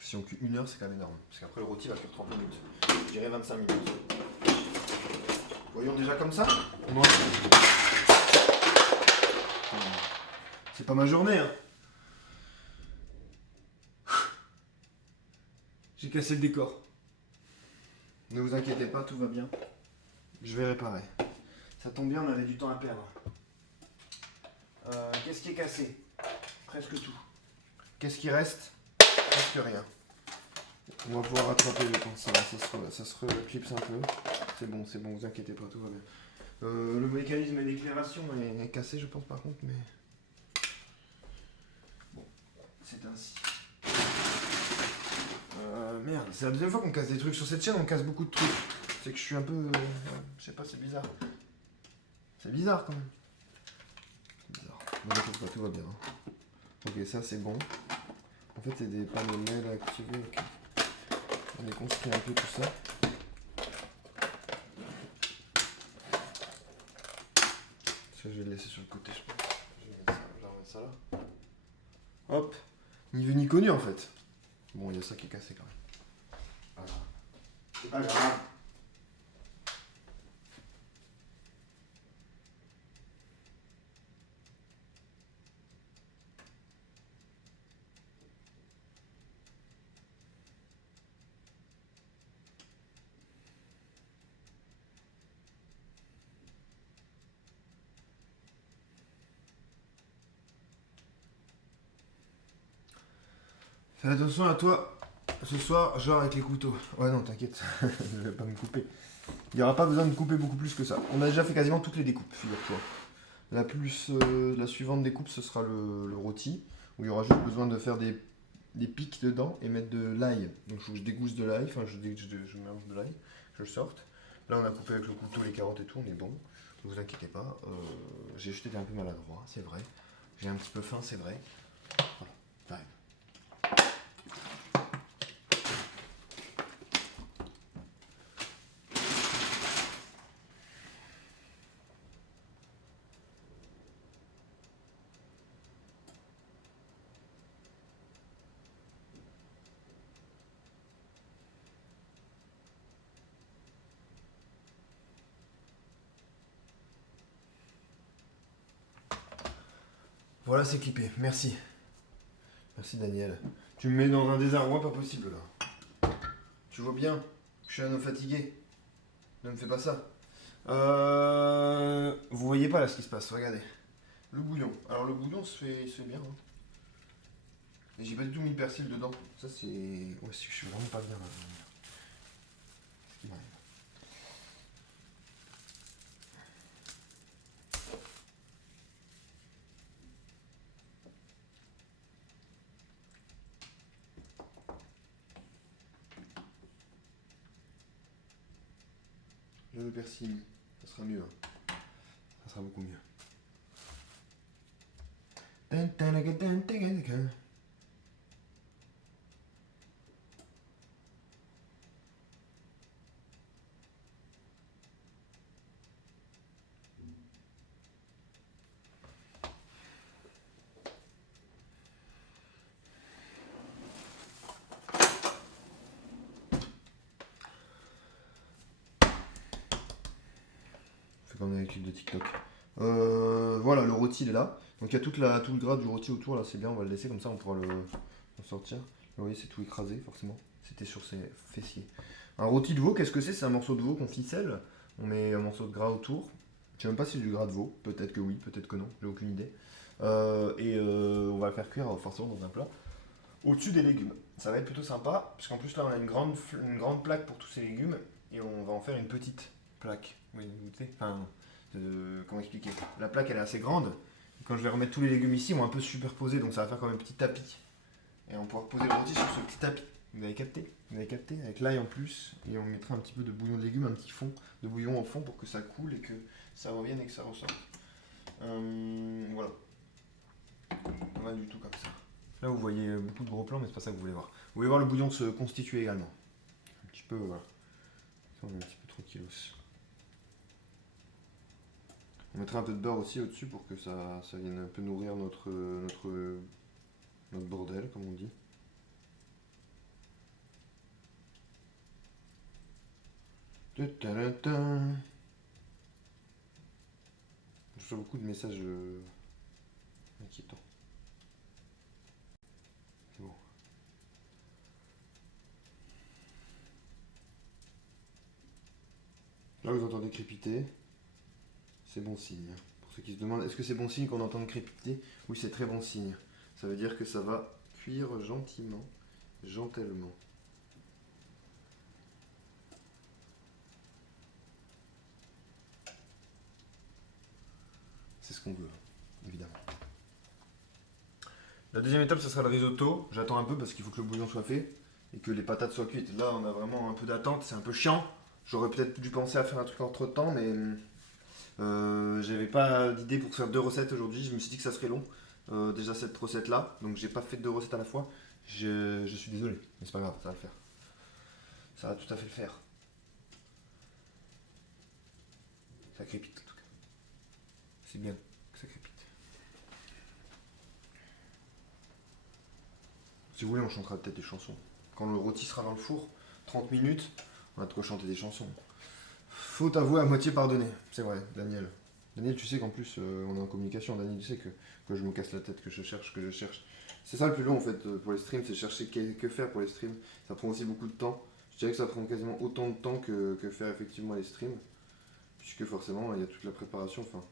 Si on cuit 1 heure, c'est quand même énorme. Parce qu'après le rôti va cuire 30 minutes. Je dirais 25 minutes. Voyons déjà comme ça. C'est pas ma journée, hein. J'ai cassé le décor. Ne vous inquiétez pas, tout va bien. Je vais réparer. Ça tombe bien, on avait du temps à perdre. Qu'est-ce qui est cassé? Presque tout. Qu'est-ce qui reste? Presque rien. On va pouvoir rattraper le temps. Ça se reclipse un peu. C'est bon, vous inquiétez pas, tout va bien. Le mécanisme d'éclairation est cassé, je pense, par contre, mais... Bon, c'est ainsi. Merde, c'est la deuxième fois qu'on casse des trucs. Sur cette chaîne, on casse beaucoup de trucs. C'est que je suis un peu... je sais pas, c'est bizarre. C'est bizarre, quand même. C'est bizarre. Ne vous inquiétez pas, tout va bien. Ok, ça, c'est bon. En fait, c'est des panneaux LED à activer. Okay. On déconstruit un peu tout ça. Ça, je vais le laisser sur le côté, je pense. Je vais remettre ça là. Hop. Ni vu ni connu, en fait. Bon, il y a ça qui est cassé, quand même. Voilà. C'est pas grave. Fais attention à toi ce soir, genre avec les couteaux. Ouais, non, t'inquiète, je vais pas me couper. Il n'y aura pas besoin de couper beaucoup plus que ça. On a déjà fait quasiment toutes les découpes, figure-toi. La suivante découpe, ce sera le rôti, où il y aura juste besoin de faire des pics dedans et mettre de l'ail. Donc je dégousse de l'ail, enfin je mélange de l'ail, je le sorte. Là on a coupé avec le couteau les carottes et tout, on est bon. Ne vous inquiétez pas, j'ai juste été un peu maladroit, c'est vrai. J'ai un petit peu faim, c'est vrai. Voilà, j'arrive. Voilà, c'est clippé. Merci. Merci Daniel. Tu me mets dans un désarroi pas possible là. Tu vois bien, je suis un homme fatigué. Ne me fais pas ça. Vous voyez pas là ce qui se passe, regardez. Le bouillon. Alors le bouillon se fait bien. Hein. Et j'ai pas du tout mis le persil dedans. Ça c'est. Ouais, je suis vraiment pas bien là. Qu'est-ce qui m'arrive? Le persil, ça sera mieux. Hein. Ça sera beaucoup mieux. Fait comme dans les clips de TikTok. Voilà, le rôti il est là. Donc il y a tout le gras du rôti autour là, c'est bien, on va le laisser comme ça, on pourra le sortir. Vous voyez, c'est tout écrasé forcément. C'était sur ses fessiers. Un rôti de veau, qu'est-ce que c'est? C'est un morceau de veau qu'on ficelle. On met un morceau de gras autour. Je sais même pas si c'est du gras de veau. Peut-être que oui, peut-être que non. J'ai aucune idée. On va le faire cuire forcément dans un plat. Au-dessus des légumes. Ça va être plutôt sympa. Parce qu'en plus là, on a une grande plaque pour tous ces légumes. Et on va en faire une petite plaque. Oui, vous goûtez. Enfin, comment expliquer? La plaque elle est assez grande. Et quand je vais remettre tous les légumes ici, ils vont un peu se superposer. Donc ça va faire comme un petit tapis. Et on pourra poser le rôti sur ce petit tapis. Vous avez capté? Vous avez capté? Avec l'ail en plus. Et on mettra un petit peu de bouillon de légumes, un petit fond de bouillon au fond pour que ça coule et que ça revienne et que ça ressorte. Voilà. Pas du tout comme ça. Là vous voyez beaucoup de gros plans, mais c'est pas ça que vous voulez voir. Vous voulez voir le bouillon se constituer également. Un petit peu, voilà. Ça, on est un petit peu trop kilos. On mettra un peu de beurre aussi au-dessus pour que ça vienne un peu nourrir notre bordel, comme on dit. Je reçois beaucoup de messages inquiétants. C'est bon. Là, vous entendez crépiter. C'est bon signe. Pour ceux qui se demandent, est-ce que c'est bon signe qu'on entende crépiter? Oui, c'est très bon signe. Ça veut dire que ça va cuire gentiment, gentiment. C'est ce qu'on veut, évidemment. La deuxième étape, ce sera le risotto. J'attends un peu parce qu'il faut que le bouillon soit fait et que les patates soient cuites. Là, on a vraiment un peu d'attente, c'est un peu chiant. J'aurais peut-être dû penser à faire un truc entre temps, mais j'avais pas d'idée pour faire deux recettes aujourd'hui. Je me suis dit que ça serait long, déjà cette recette-là. Donc, j'ai pas fait deux recettes à la fois. Je suis désolé, mais c'est pas grave, ça va le faire. Ça va tout à fait le faire. Ça crépite en tout cas. C'est bien que ça crépite. Si vous voulez, on chantera peut-être des chansons. Quand le rôti sera dans le four, 30 minutes, on a de quoi chanter des chansons. Faute avouée à moitié pardonnée. C'est vrai, Daniel. Daniel, tu sais qu'en plus, on est en communication. Daniel, tu sais que je me casse la tête, que je cherche, que je cherche. C'est ça le plus long en fait pour les streams, c'est chercher que faire pour les streams. Ça prend aussi beaucoup de temps. Je dirais que ça prend quasiment autant de temps que faire effectivement les streams. Puisque forcément, il y a toute la préparation. Enfin,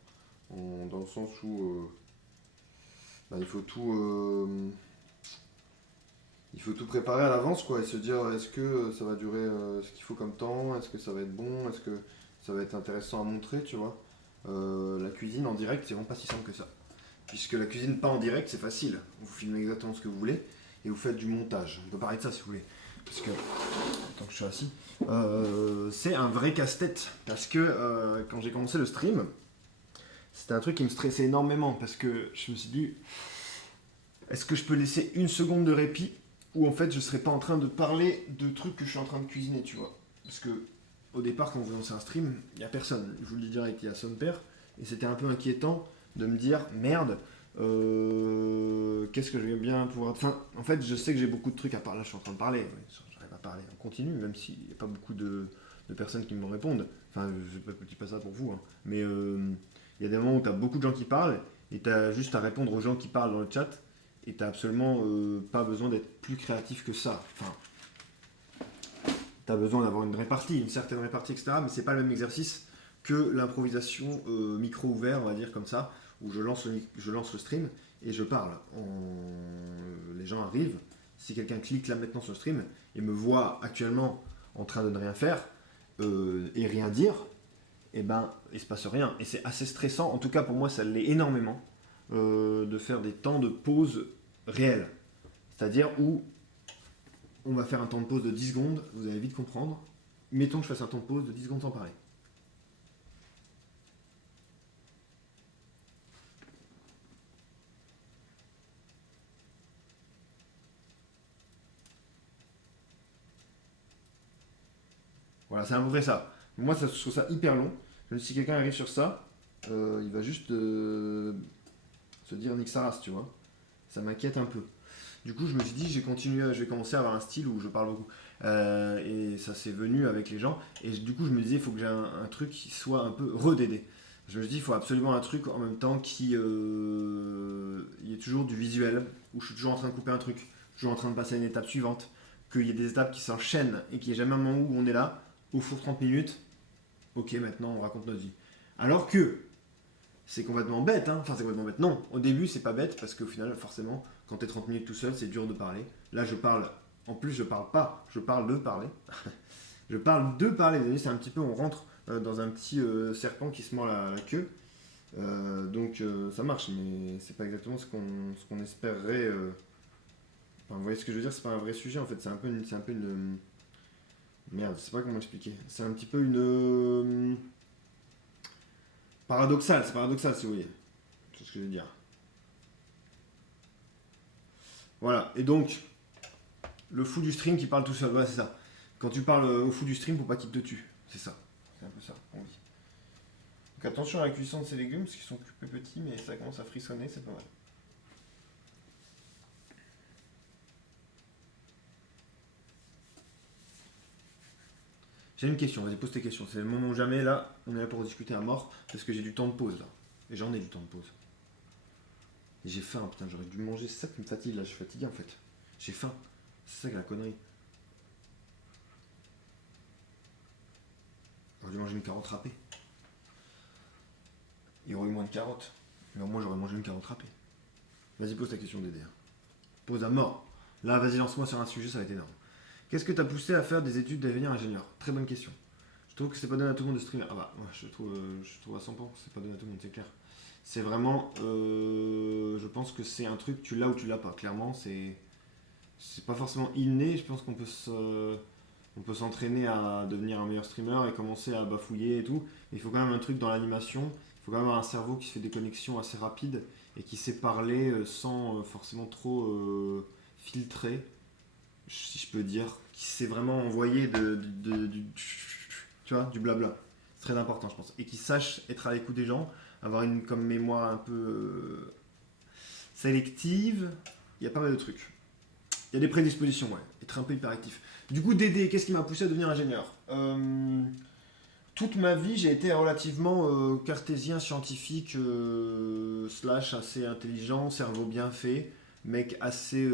dans le sens où il faut tout. Il faut tout préparer à l'avance, quoi, et se dire est-ce que ça va durer ce qu'il faut comme temps, est-ce que ça va être bon, est-ce que ça va être intéressant à montrer, tu vois. La cuisine en direct, c'est vraiment pas si simple que ça. Puisque la cuisine pas en direct, c'est facile. Vous filmez exactement ce que vous voulez et vous faites du montage. On peut parler de ça si vous voulez. Parce que, tant que je suis assis, c'est un vrai casse-tête. Parce que quand j'ai commencé le stream, C'était un truc qui me stressait énormément parce que je me suis dit, est-ce que je peux laisser une seconde de répit ou en fait je serais pas en train de parler de trucs que je suis en train de cuisiner, tu vois. Parce que au départ, quand vous lancez un stream, il n'y a personne. Je vous le dis direct, il y a son père. Et c'était un peu inquiétant de me dire, merde, qu'est-ce que je vais bien pouvoir. Enfin, en fait, je sais que j'ai beaucoup de trucs à parler. Là, je suis en train de parler. Ouais, j'arrive à parler en continu, même s'il n'y a pas beaucoup de personnes qui me répondent. Enfin, je ne dis pas ça pour vous, hein. Mais il y a des moments où tu as beaucoup de gens qui parlent et tu as juste à répondre aux gens qui parlent dans le chat. Et tu n'as absolument pas besoin d'être plus créatif que ça. Enfin, tu as besoin d'avoir une répartie, une certaine répartie, etc. Mais c'est pas le même exercice que l'improvisation micro ouvert, on va dire comme ça, où je lance le stream et je parle. Les gens arrivent. Si quelqu'un clique là maintenant sur le stream et me voit actuellement en train de ne rien faire et rien dire, et ben il se passe rien. Et c'est assez stressant. En tout cas pour moi ça l'est énormément de faire des temps de pause réels. C'est-à-dire où on va faire un temps de pause de 10 secondes, vous allez vite comprendre. Mettons que je fasse un temps de pause de 10 secondes sans parler. Voilà, c'est à peu près ça. Moi, ça, je trouve ça hyper long. Même si quelqu'un arrive sur ça, il va juste se dire Nick Saras, tu vois. Ça m'inquiète un peu. Du coup, je me suis dit, je vais commencer à avoir un style où je parle beaucoup. Et ça s'est venu avec les gens. Et du coup, je me disais, il faut que j'ai un truc qui soit un peu redédé. Je me suis dit, il faut absolument un truc en même temps qui. Il y ait toujours du visuel, où je suis toujours en train de couper un truc, toujours en train de passer à une étape suivante, qu'il y ait des étapes qui s'enchaînent et qu'il n'y ait jamais un moment où on est là, au four 30 minutes, ok, maintenant on raconte notre vie. Alors que c'est complètement bête, hein. Enfin, c'est complètement bête. Non, au début, c'est pas bête parce qu'au final, forcément, quand t'es 30 minutes tout seul, c'est dur de parler. Là, je parle. En plus, je parle pas, je parle de parler. Je parle de parler. Vous voyez, c'est un petit peu, on rentre dans un petit serpent qui se mord la queue. Donc, ça marche, mais c'est pas exactement ce qu'on espérerait. Enfin, vous voyez ce que je veux dire, c'est pas un vrai sujet en fait. C'est un peu une. Merde, je sais pas comment expliquer. C'est un petit peu une. Paradoxal, c'est paradoxal si vous voyez. C'est ce que je veux dire. Voilà, et donc, le fou du stream qui parle tout seul, voilà, c'est ça. Quand tu parles au fou du stream, faut pas qu'il te tue. C'est ça. C'est un peu ça, on dit. Donc attention à la cuisson de ces légumes, parce qu'ils sont plus petits, mais ça commence à frissonner, c'est pas mal. J'ai une question, vas-y, pose tes questions. C'est le moment ou jamais, là, on est là pour discuter à mort, parce que j'ai du temps de pause, là. Et j'en ai du temps de pause. Et j'ai faim, putain, j'aurais dû manger, c'est ça qui me fatigue, là, je suis fatigué, en fait. J'ai faim. C'est ça que la connerie. J'aurais dû manger une carotte râpée. Il y aurait eu moins de carottes. Mais au moins, j'aurais mangé une carotte râpée. Vas-y, pose ta question d'aider. Pose à mort. Là, vas-y, lance-moi sur un sujet, ça va être énorme. Qu'est-ce que t'as poussé à faire des études d'avenir ingénieur? Très bonne question. Je trouve que c'est pas donné à tout le monde de streamer. Ah bah, ouais, je trouve à 100 points que c'est pas donné à tout le monde, c'est clair. C'est vraiment. Je pense que c'est un truc, tu l'as ou tu l'as pas. Clairement, c'est pas forcément inné. Je pense qu'on peut s'entraîner à devenir un meilleur streamer et commencer à bafouiller et tout. Mais il faut quand même un truc dans l'animation. Il faut quand même avoir un cerveau qui se fait des connexions assez rapides et qui sait parler sans forcément trop filtrer, si je peux dire, qui sait vraiment envoyer tu vois, du blabla. C'est très important, je pense. Et qui sache être à l'écoute des gens, avoir une comme mémoire un peu sélective. Il y a pas mal de trucs. Il y a des prédispositions, ouais. Être un peu hyperactif. Du coup, Dédé, qu'est-ce qui m'a poussé à devenir ingénieur? Toute ma vie, j'ai été relativement cartésien, scientifique, slash assez intelligent, cerveau bien fait, mec assez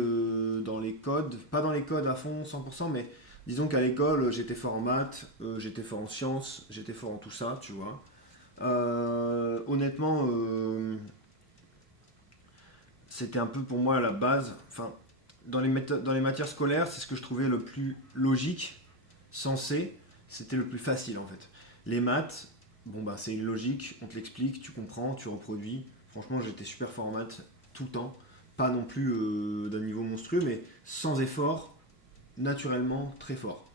dans les codes, pas dans les codes à fond 100%, mais disons qu'à l'école, j'étais fort en maths, j'étais fort en sciences, j'étais fort en tout ça, tu vois. Honnêtement, c'était un peu pour moi la base. Enfin, dans les matières scolaires, c'est ce que je trouvais le plus logique, sensé, c'était le plus facile en fait. Les maths, bon bah c'est une logique, on te l'explique, tu comprends, tu reproduis. Franchement, j'étais super fort en maths tout le temps. Pas non plus d'un niveau monstrueux, mais sans effort, naturellement très fort.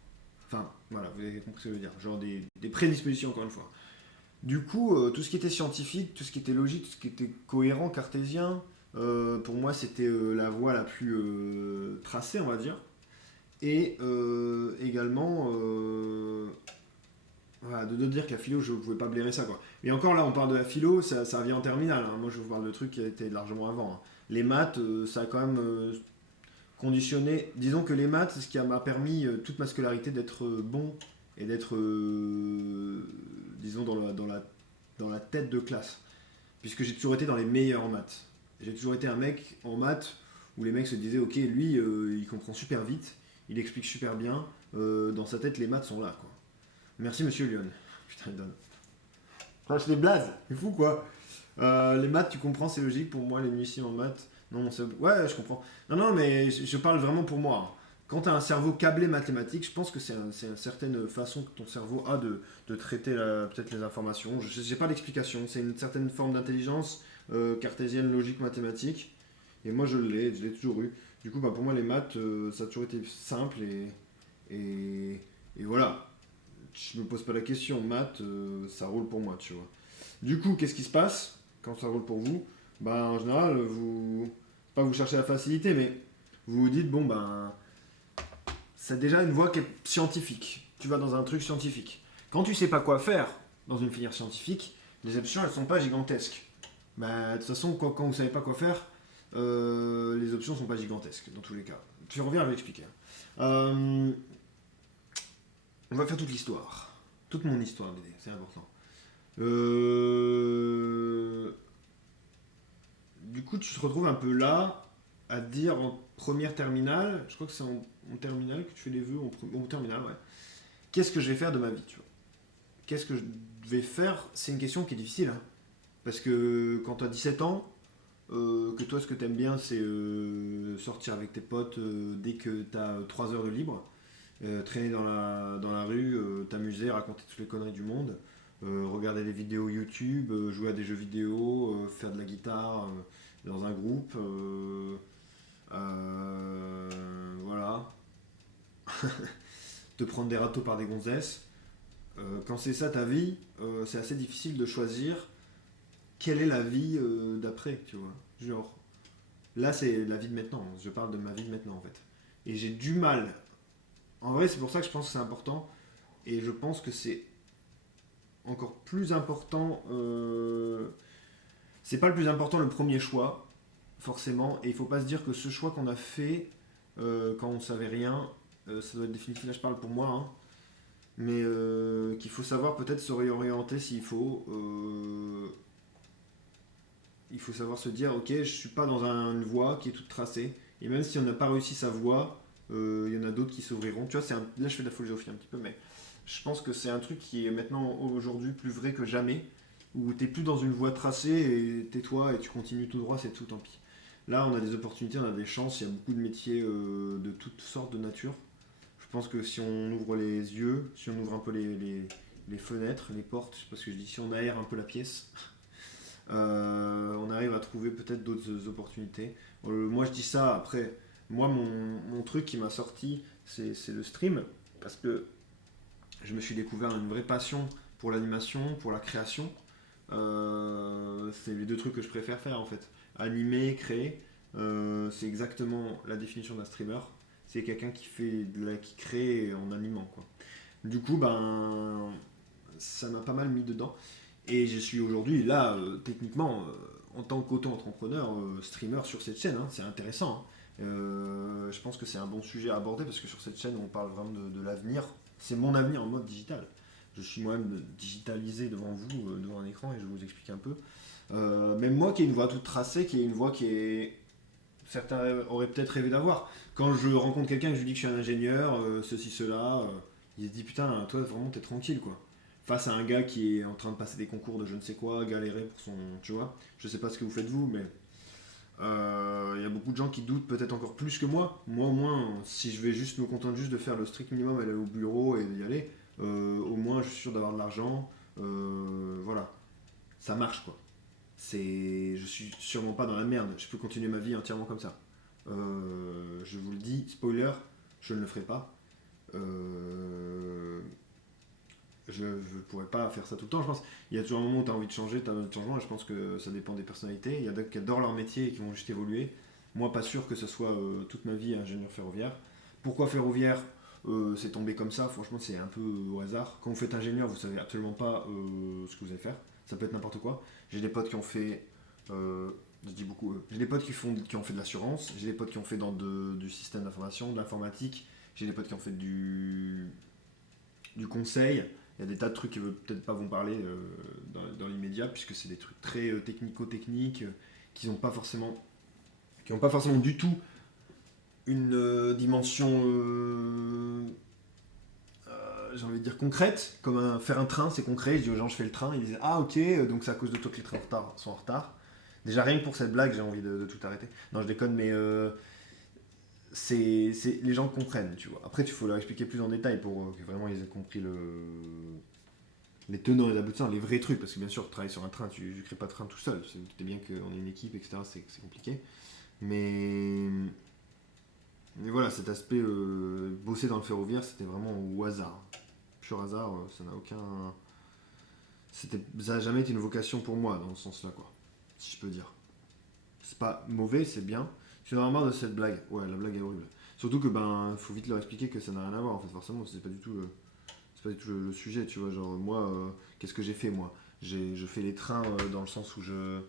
Enfin, voilà, vous avez compris ce que je veux dire. Genre des prédispositions, encore une fois. Du coup, tout ce qui était scientifique, tout ce qui était logique, tout ce qui était cohérent, cartésien, pour moi, c'était la voie la plus tracée, on va dire. Et également, voilà, de dire que la philo, je ne pouvais pas blairer ça, quoi. Et encore là, on parle de la philo, ça revient en terminale, hein. Moi, je vous parle de trucs qui étaient largement avant, hein. Les maths, ça a quand même conditionné. Disons que les maths, c'est ce qui m'a permis toute ma scolarité d'être bon et d'être, disons, dans la tête de classe. Puisque j'ai toujours été dans les meilleurs en maths. J'ai toujours été un mec en maths où les mecs se disaient, ok, lui, il comprend super vite, il explique super bien, dans sa tête, les maths sont là, quoi. Merci, monsieur Lyon. Putain, il donne. Enfin, je les blase, c'est fou, quoi. Les maths, tu comprends, c'est logique. Pour moi, les nuissiers en maths, non, ouais, je comprends. Non, non, mais je parle vraiment pour moi, hein. Quand tu as un cerveau câblé mathématique, je pense que c'est une certaine façon que ton cerveau a de traiter peut-être les informations. Je n'ai pas d'explication. C'est une certaine forme d'intelligence cartésienne, logique, mathématique. Et moi, je l'ai toujours eu. Du coup, bah, pour moi, les maths, ça a toujours été simple et voilà. Je me pose pas la question. Maths, ça roule pour moi, tu vois. Du coup, qu'est-ce qui se passe quand ça roule pour vous? Ben, en général, pas vous cherchez la facilité, mais vous vous dites, bon, ben, c'est déjà une voie qui est scientifique. Tu vas dans un truc scientifique. Quand tu sais pas quoi faire dans une filière scientifique, les options, elles sont pas gigantesques. Ben, de toute façon, quand vous savez pas quoi faire, les options sont pas gigantesques, dans tous les cas. Je reviens à l'expliquer. On va faire toute l'histoire. Toute mon histoire, l'idée, c'est important. Du coup, tu te retrouves un peu là à te dire en première terminale, je crois que c'est en terminale que tu fais les vœux, en terminale, ouais. Qu'est-ce que je vais faire de ma vie, tu vois? Qu'est-ce que je vais faire? C'est une question qui est difficile, hein. Parce que quand tu as 17 ans, que toi, ce que tu aimes bien, c'est sortir avec tes potes dès que tu as 3 heures de libre, traîner dans la rue, t'amuser, raconter toutes les conneries du monde, regarder des vidéos YouTube, jouer à des jeux vidéo, faire de la guitare dans un groupe, voilà, te prendre des râteaux par des gonzesses. Quand c'est ça ta vie, c'est assez difficile de choisir quelle est la vie d'après, tu vois. Genre, là c'est la vie de maintenant, je parle de ma vie de maintenant en fait. Et j'ai du mal. En vrai, c'est pour ça que je pense que c'est important. Et je pense que c'est encore plus important. C'est pas le plus important le premier choix, forcément. Et il faut pas se dire que ce choix qu'on a fait quand on savait rien, ça doit être définitif. Là, je parle pour moi, hein, mais qu'il faut savoir peut-être se réorienter s'il faut. Il faut savoir se dire, ok, je suis pas dans une voie qui est toute tracée. Et même si on n'a pas réussi sa voie, il y en a d'autres qui s'ouvriront. Tu vois, là je fais de la philosophie un petit peu, mais je pense que c'est un truc qui est maintenant, aujourd'hui, plus vrai que jamais, où t'es plus dans une voie tracée et tais-toi et tu continues tout droit, c'est tout, tant pis. Là, on a des opportunités, on a des chances, il y a beaucoup de métiers de toutes sortes de nature. Je pense que si on ouvre les yeux, si on ouvre un peu les fenêtres, les portes, je sais pas ce que je dis, si on aère un peu la pièce, on arrive à trouver peut-être d'autres opportunités. Moi, je dis ça après. Moi, mon truc qui m'a sorti, c'est le stream, parce que je me suis découvert une vraie passion pour l'animation, pour la création. C'est les deux trucs que je préfère faire en fait. Animer, créer, c'est exactement la définition d'un streamer. C'est quelqu'un qui crée en animant, quoi. Du coup, ben, ça m'a pas mal mis dedans. Et je suis aujourd'hui là, techniquement, en tant qu'auto-entrepreneur, streamer sur cette chaîne, hein, c'est intéressant, hein. Je pense que c'est un bon sujet à aborder parce que sur cette chaîne, on parle vraiment de l'avenir. C'est mon avenir en mode digital. Je suis moi-même digitalisé devant vous, devant un écran, et je vais vous expliquer un peu. Même moi qui ai une voie toute tracée, qui est une voie qui est. Certains auraient peut-être rêvé d'avoir. Quand je rencontre quelqu'un et que je lui dis que je suis un ingénieur, ceci, cela, il se dit putain, toi vraiment t'es tranquille quoi. Face à un gars qui est en train de passer des concours de je ne sais quoi, galérer pour son. Tu vois, je sais pas ce que vous faites vous, mais il y a beaucoup de gens qui doutent peut-être encore plus que moi. Moi, au moins, si je vais juste me contenter juste de faire le strict minimum, aller au bureau et d'y aller, au moins, je suis sûr d'avoir de l'argent. Voilà, ça marche quoi. Je suis sûrement pas dans la merde. Je peux continuer ma vie entièrement comme ça. Je vous le dis, spoiler, je ne le ferai pas. Euh, je ne pourrais pas faire ça tout le temps. Je pense il y a toujours un moment où tu as envie de changer, tu as envie de changement, et je pense que ça dépend des personnalités. Il y a d'autres qui adorent leur métier et qui vont juste évoluer. Moi, pas sûr que ce soit toute ma vie ingénieur ferroviaire. Pourquoi ferroviaire? C'est tombé comme ça, franchement, c'est un peu au hasard. Quand vous faites ingénieur, vous savez absolument pas ce que vous allez faire. Ça peut être n'importe quoi. J'ai des potes qui ont fait. Je dis beaucoup. J'ai des potes qui ont fait de l'assurance. J'ai des potes qui ont fait du système d'information, de l'informatique. J'ai des potes qui ont fait du conseil. Il y a des tas de trucs qui ne peut-être pas vont parler dans l'immédiat, puisque c'est des trucs très technico-techniques qui n'ont pas forcément, du tout une dimension, j'ai envie de dire concrète, comme faire un train, c'est concret. Je dis aux gens, je fais le train, ils disent ah ok, donc c'est à cause de toi que les trains sont en retard. Déjà rien que pour cette blague, j'ai envie de tout arrêter. Non, je déconne, mais les gens comprennent, tu vois. Après, il faut leur expliquer plus en détail pour que vraiment ils aient compris les tenants et les aboutissants, les vrais trucs, parce que bien sûr, travailler sur un train, tu ne crées pas de train tout seul. Tu sais bien qu'on est une équipe, etc. C'est compliqué. Mais, mais voilà, cet aspect bosser dans le ferroviaire, c'était vraiment au hasard. Pur hasard, ça n'a aucun. Ça n'a jamais été une vocation pour moi, dans ce sens-là, quoi. Si je peux dire. C'est pas mauvais, c'est bien. Je suis vraiment marre de cette blague. Ouais, la blague est horrible. Surtout que faut vite leur expliquer que ça n'a rien à voir. En fait, forcément, c'est pas du tout le sujet, tu vois. Genre moi, qu'est-ce que j'ai fait moi? Je fais les trains dans le sens où je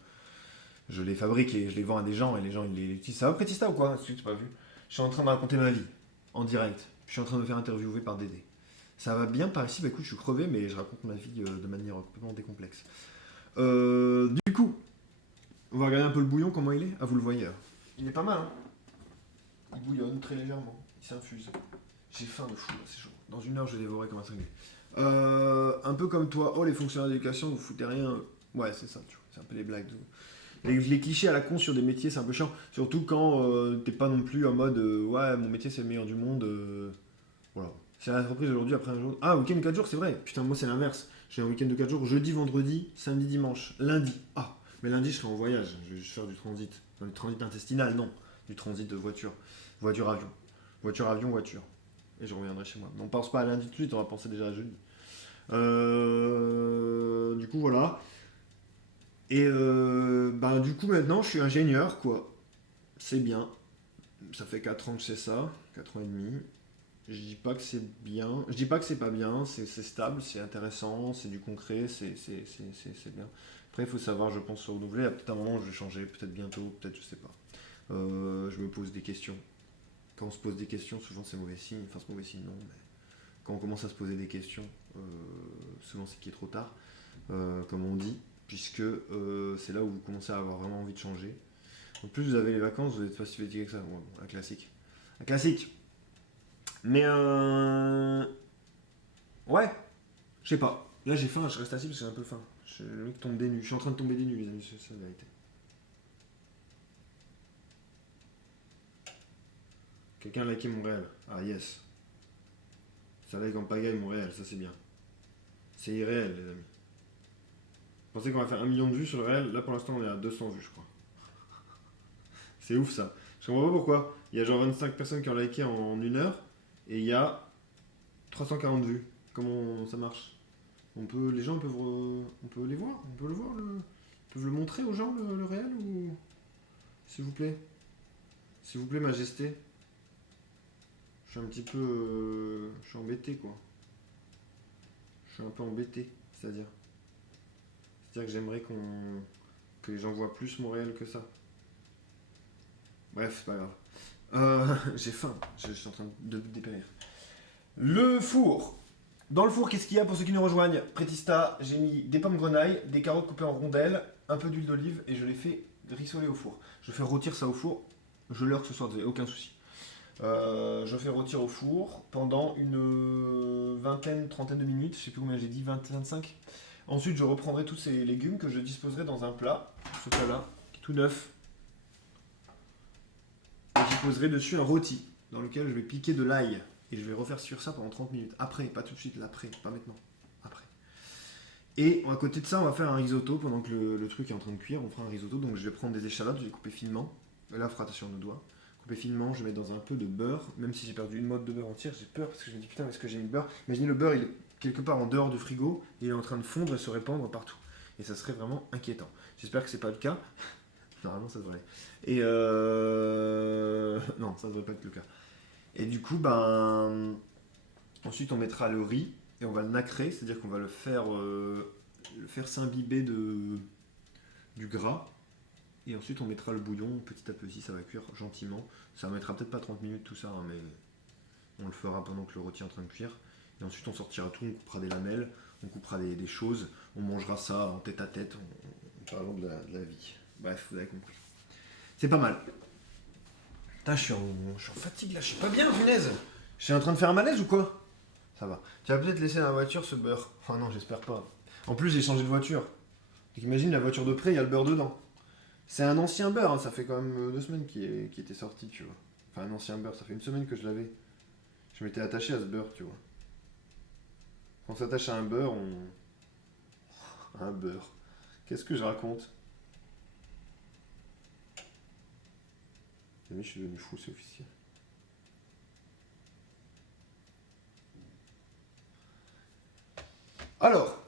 les fabrique et je les vends à des gens et les gens ils les utilisent. Ça va Prétista ou quoi? Si tu pas vu. Je suis en train de raconter ma vie en direct. Je suis en train de me faire interviewer par Dédé. Ça va bien par ici. Bah écoute, je suis crevé, mais je raconte ma vie de manière complètement décomplexe. Du coup, on va regarder un peu le bouillon, comment il est. Ah, vous le voyez. Il est pas mal, hein. Il bouillonne très légèrement. Il s'infuse. J'ai faim de fou, là, c'est chaud. Dans une heure, je vais dévorer comme un cinglé. Un peu comme toi. Oh, les fonctionnaires d'éducation, vous foutez rien. Ouais, c'est ça, tu vois. C'est un peu les blagues. Les clichés à la con sur des métiers, c'est un peu chiant. Surtout quand t'es pas non plus en mode ouais, mon métier, c'est le meilleur du monde. Voilà. C'est la reprise aujourd'hui après un jour. Ah, week-end de 4 jours, c'est vrai. Putain, moi, c'est l'inverse. J'ai un week-end de 4 jours, jeudi, vendredi, samedi, dimanche. Lundi. Ah, mais lundi, je serai en voyage. Je vais juste faire du transit. Non, du transit intestinal, non. Du transit de voiture. Voiture-avion. Voiture-avion, voiture. Et je reviendrai chez moi. Mais on pense pas à lundi tout de suite, on va penser déjà à jeudi. Du coup, voilà. Et du coup, maintenant, je suis ingénieur, quoi. C'est bien. Ça fait 4 ans que c'est ça. 4 ans et demi. Je dis pas que c'est bien. Je dis pas que c'est pas bien. C'est stable, c'est intéressant, c'est du concret, c'est bien. Après, il faut savoir, je pense, se renouveler. À peut-être un moment, je vais changer, peut-être bientôt, peut-être, je sais pas. Je me pose des questions. Quand on se pose des questions, souvent c'est mauvais signe. Enfin, c'est mauvais signe, non, mais quand on commence à se poser des questions, souvent c'est qu'il est trop tard, comme on dit, puisque c'est là où vous commencez à avoir vraiment envie de changer. En plus, vous avez les vacances, vous n'êtes pas si fatigué que ça. Bon, un classique. Un classique. Mais ouais, je sais pas. Là, j'ai faim, je reste assis parce que j'ai un peu faim. Le mec tombe des nues. Je suis en train de tomber des nues, les amis, c'est la vérité. Quelqu'un a liké mon réel. Ah, yes. Ça like en pagaille mon réel, ça c'est bien. C'est irréel, les amis. Vous pensez qu'on va faire 1 million de vues sur le réel? Là, pour l'instant, on est à 200 vues, je crois. C'est ouf ça. Je comprends pas pourquoi. Il y a genre 25 personnes qui ont liké en 1 heure et il y a 340 vues. Comment ça marche? Les gens peuvent, on peut les voir, on peut le voir, ils peuvent le montrer aux gens le réel ou s'il vous plaît, majesté. Je suis un petit peu, je suis embêté quoi. Je suis un peu embêté, c'est-à-dire que j'aimerais que les gens voient plus mon réel que ça. Bref, c'est pas grave. J'ai faim, je suis en train de dépérir. Le four. Dans le four, qu'est-ce qu'il y a pour ceux qui nous rejoignent? Prétista, j'ai mis des pommes grenailles, des carottes coupées en rondelles, un peu d'huile d'olive et je les fais rissoler au four. Je fais rôtir ça au four, je leurre ce soir, aucun souci. Je fais rôtir au four pendant une vingtaine, trentaine de minutes, je sais plus combien j'ai dit, 20, 25. Ensuite, je reprendrai tous ces légumes que je disposerai dans un plat, ce plat-là, qui est tout neuf. Et j'y poserai dessus un rôti, dans lequel je vais piquer de l'ail. Et je vais refaire sur ça pendant 30 minutes. Après, pas tout de suite, l'après, pas maintenant. Après. Et à côté de ça, on va faire un risotto pendant que le truc est en train de cuire. On fera un risotto. Donc je vais prendre des échalotes, je vais couper finement. Et là, fera attention à nos doigts. Couper finement, je vais mettre dans un peu de beurre. Même si j'ai perdu une mode de beurre entière, j'ai peur parce que je me dis putain, est-ce que j'ai mis le beurre? Imaginez le beurre, quelque part en dehors du frigo, et il est en train de fondre et se répandre partout. Et ça serait vraiment inquiétant. J'espère que c'est pas le cas. Normalement, ça devrait. Et non, ça devrait pas être le cas. Et du coup, ben, ensuite on mettra le riz et on va le nacrer, c'est-à-dire qu'on va le faire s'imbiber du gras. Et ensuite on mettra le bouillon petit à petit, ça va cuire gentiment. Ça mettra peut-être pas 30 minutes tout ça, hein, mais on le fera pendant que le rôti est en train de cuire. Et ensuite on sortira tout, on coupera des lamelles, on coupera des choses, on mangera ça en tête à tête en parlant de la vie. Bref, vous avez compris. C'est pas mal. Putain, je suis en fatigue là, je suis pas bien, punaise. Je suis en train de faire un malaise ou quoi? Ça va. Tu vas peut-être laisser dans la voiture ce beurre. Enfin non, j'espère pas. En plus, j'ai changé de voiture. Donc imagine la voiture de près, il y a le beurre dedans. C'est un ancien beurre, hein, ça fait quand même 2 semaines qui était sorti, tu vois. Enfin, un ancien beurre, ça fait une semaine que je l'avais. Je m'étais attaché à ce beurre, tu vois. Quand on s'attache à un beurre, un beurre. Qu'est-ce que je raconte? Je suis devenu fou, c'est officiel. Alors,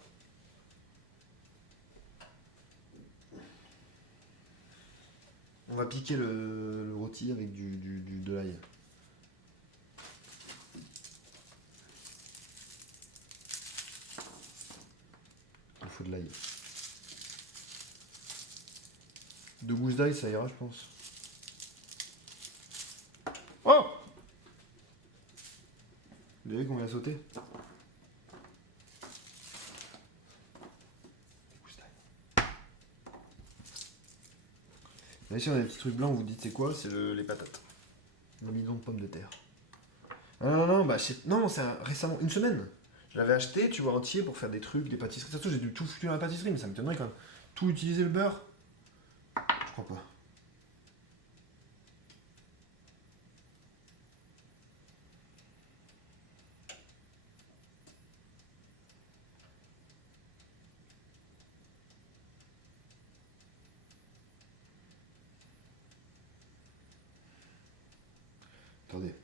on va piquer le rôti avec de l'ail. Il faut de l'ail. 2 gousses d'ail, ça ira, je pense. Oh! Vous avez vu combien a sauté? 2 gousses d'ail. Là, ici, on a des petits trucs blancs, vous dites c'est quoi? C'est les patates. Un bidon de pommes de terre. Ah non, non, bah non, c'est récemment, une semaine. Je l'avais acheté, tu vois, entier pour faire des trucs, des pâtisseries. Surtout, j'ai dû tout foutre dans la pâtisserie, mais ça m'étonnerait quand même. Tout utiliser le beurre? Je crois pas. Attendez.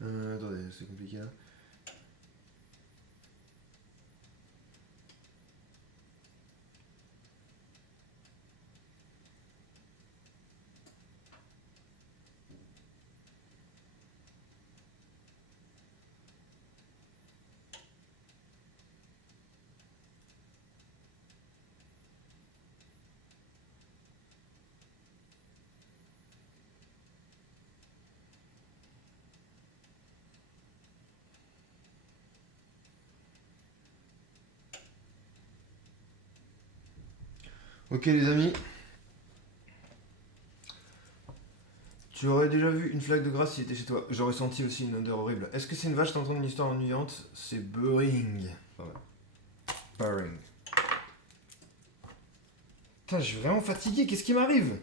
Attendez, c'est compliqué là. Ok les amis. Tu aurais déjà vu une flaque de graisse s'il était chez toi. J'aurais senti aussi une odeur horrible. Est-ce que c'est une vache t'entends une histoire ennuyante? C'est boring. Ah ouais. Boring. Putain, je suis vraiment fatigué, qu'est-ce qui m'arrive?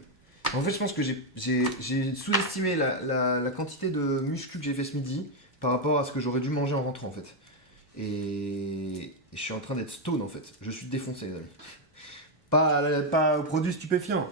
En fait, je pense que j'ai sous-estimé la quantité de muscu que j'ai fait ce midi par rapport à ce que j'aurais dû manger en rentrant en fait. Et je suis en train d'être stone en fait. Je suis défoncé les amis. Pas aux produits stupéfiants.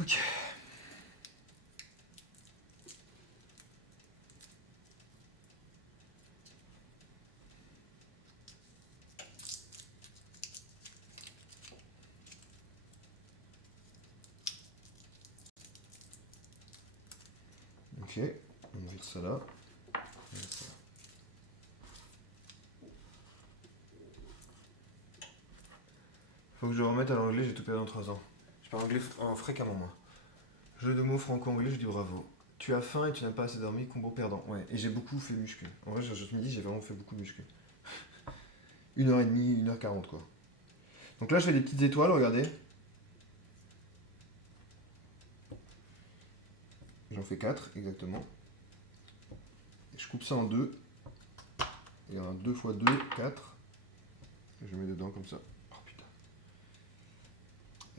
Ok. Ok. On vire ça là. Faut que je remette à l'anglais, j'ai tout perdu en 3 ans. Je parle anglais fréquemment moi. Jeu de mots franco-anglais, je dis bravo. Tu as faim et tu n'as pas assez dormi, combo perdant. Ouais, et j'ai beaucoup fait muscu. En vrai, je me dis, j'ai vraiment fait beaucoup de muscu. 1h30, 1h40 quoi. Donc là, je fais des petites étoiles, regardez. j'en fais 4 exactement. Et je coupe ça en deux. Il y a un 2 x 2, 4. Je mets dedans comme ça. Oh putain.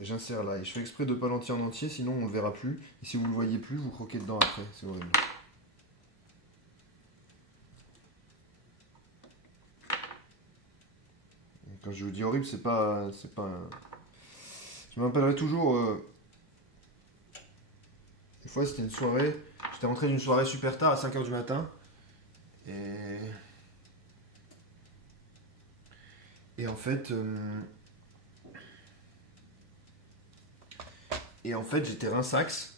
Et j'insère là. Et je fais exprès de ne pas l'entier en entier, sinon on ne le verra plus. Et si vous ne le voyez plus, vous croquez dedans après. C'est horrible. Quand je dis horrible, c'est pas Je me rappellerai toujours. Une fois, c'était une soirée. J'étais rentré d'une soirée super tard à 5h du matin. Et en fait. J'étais rinsax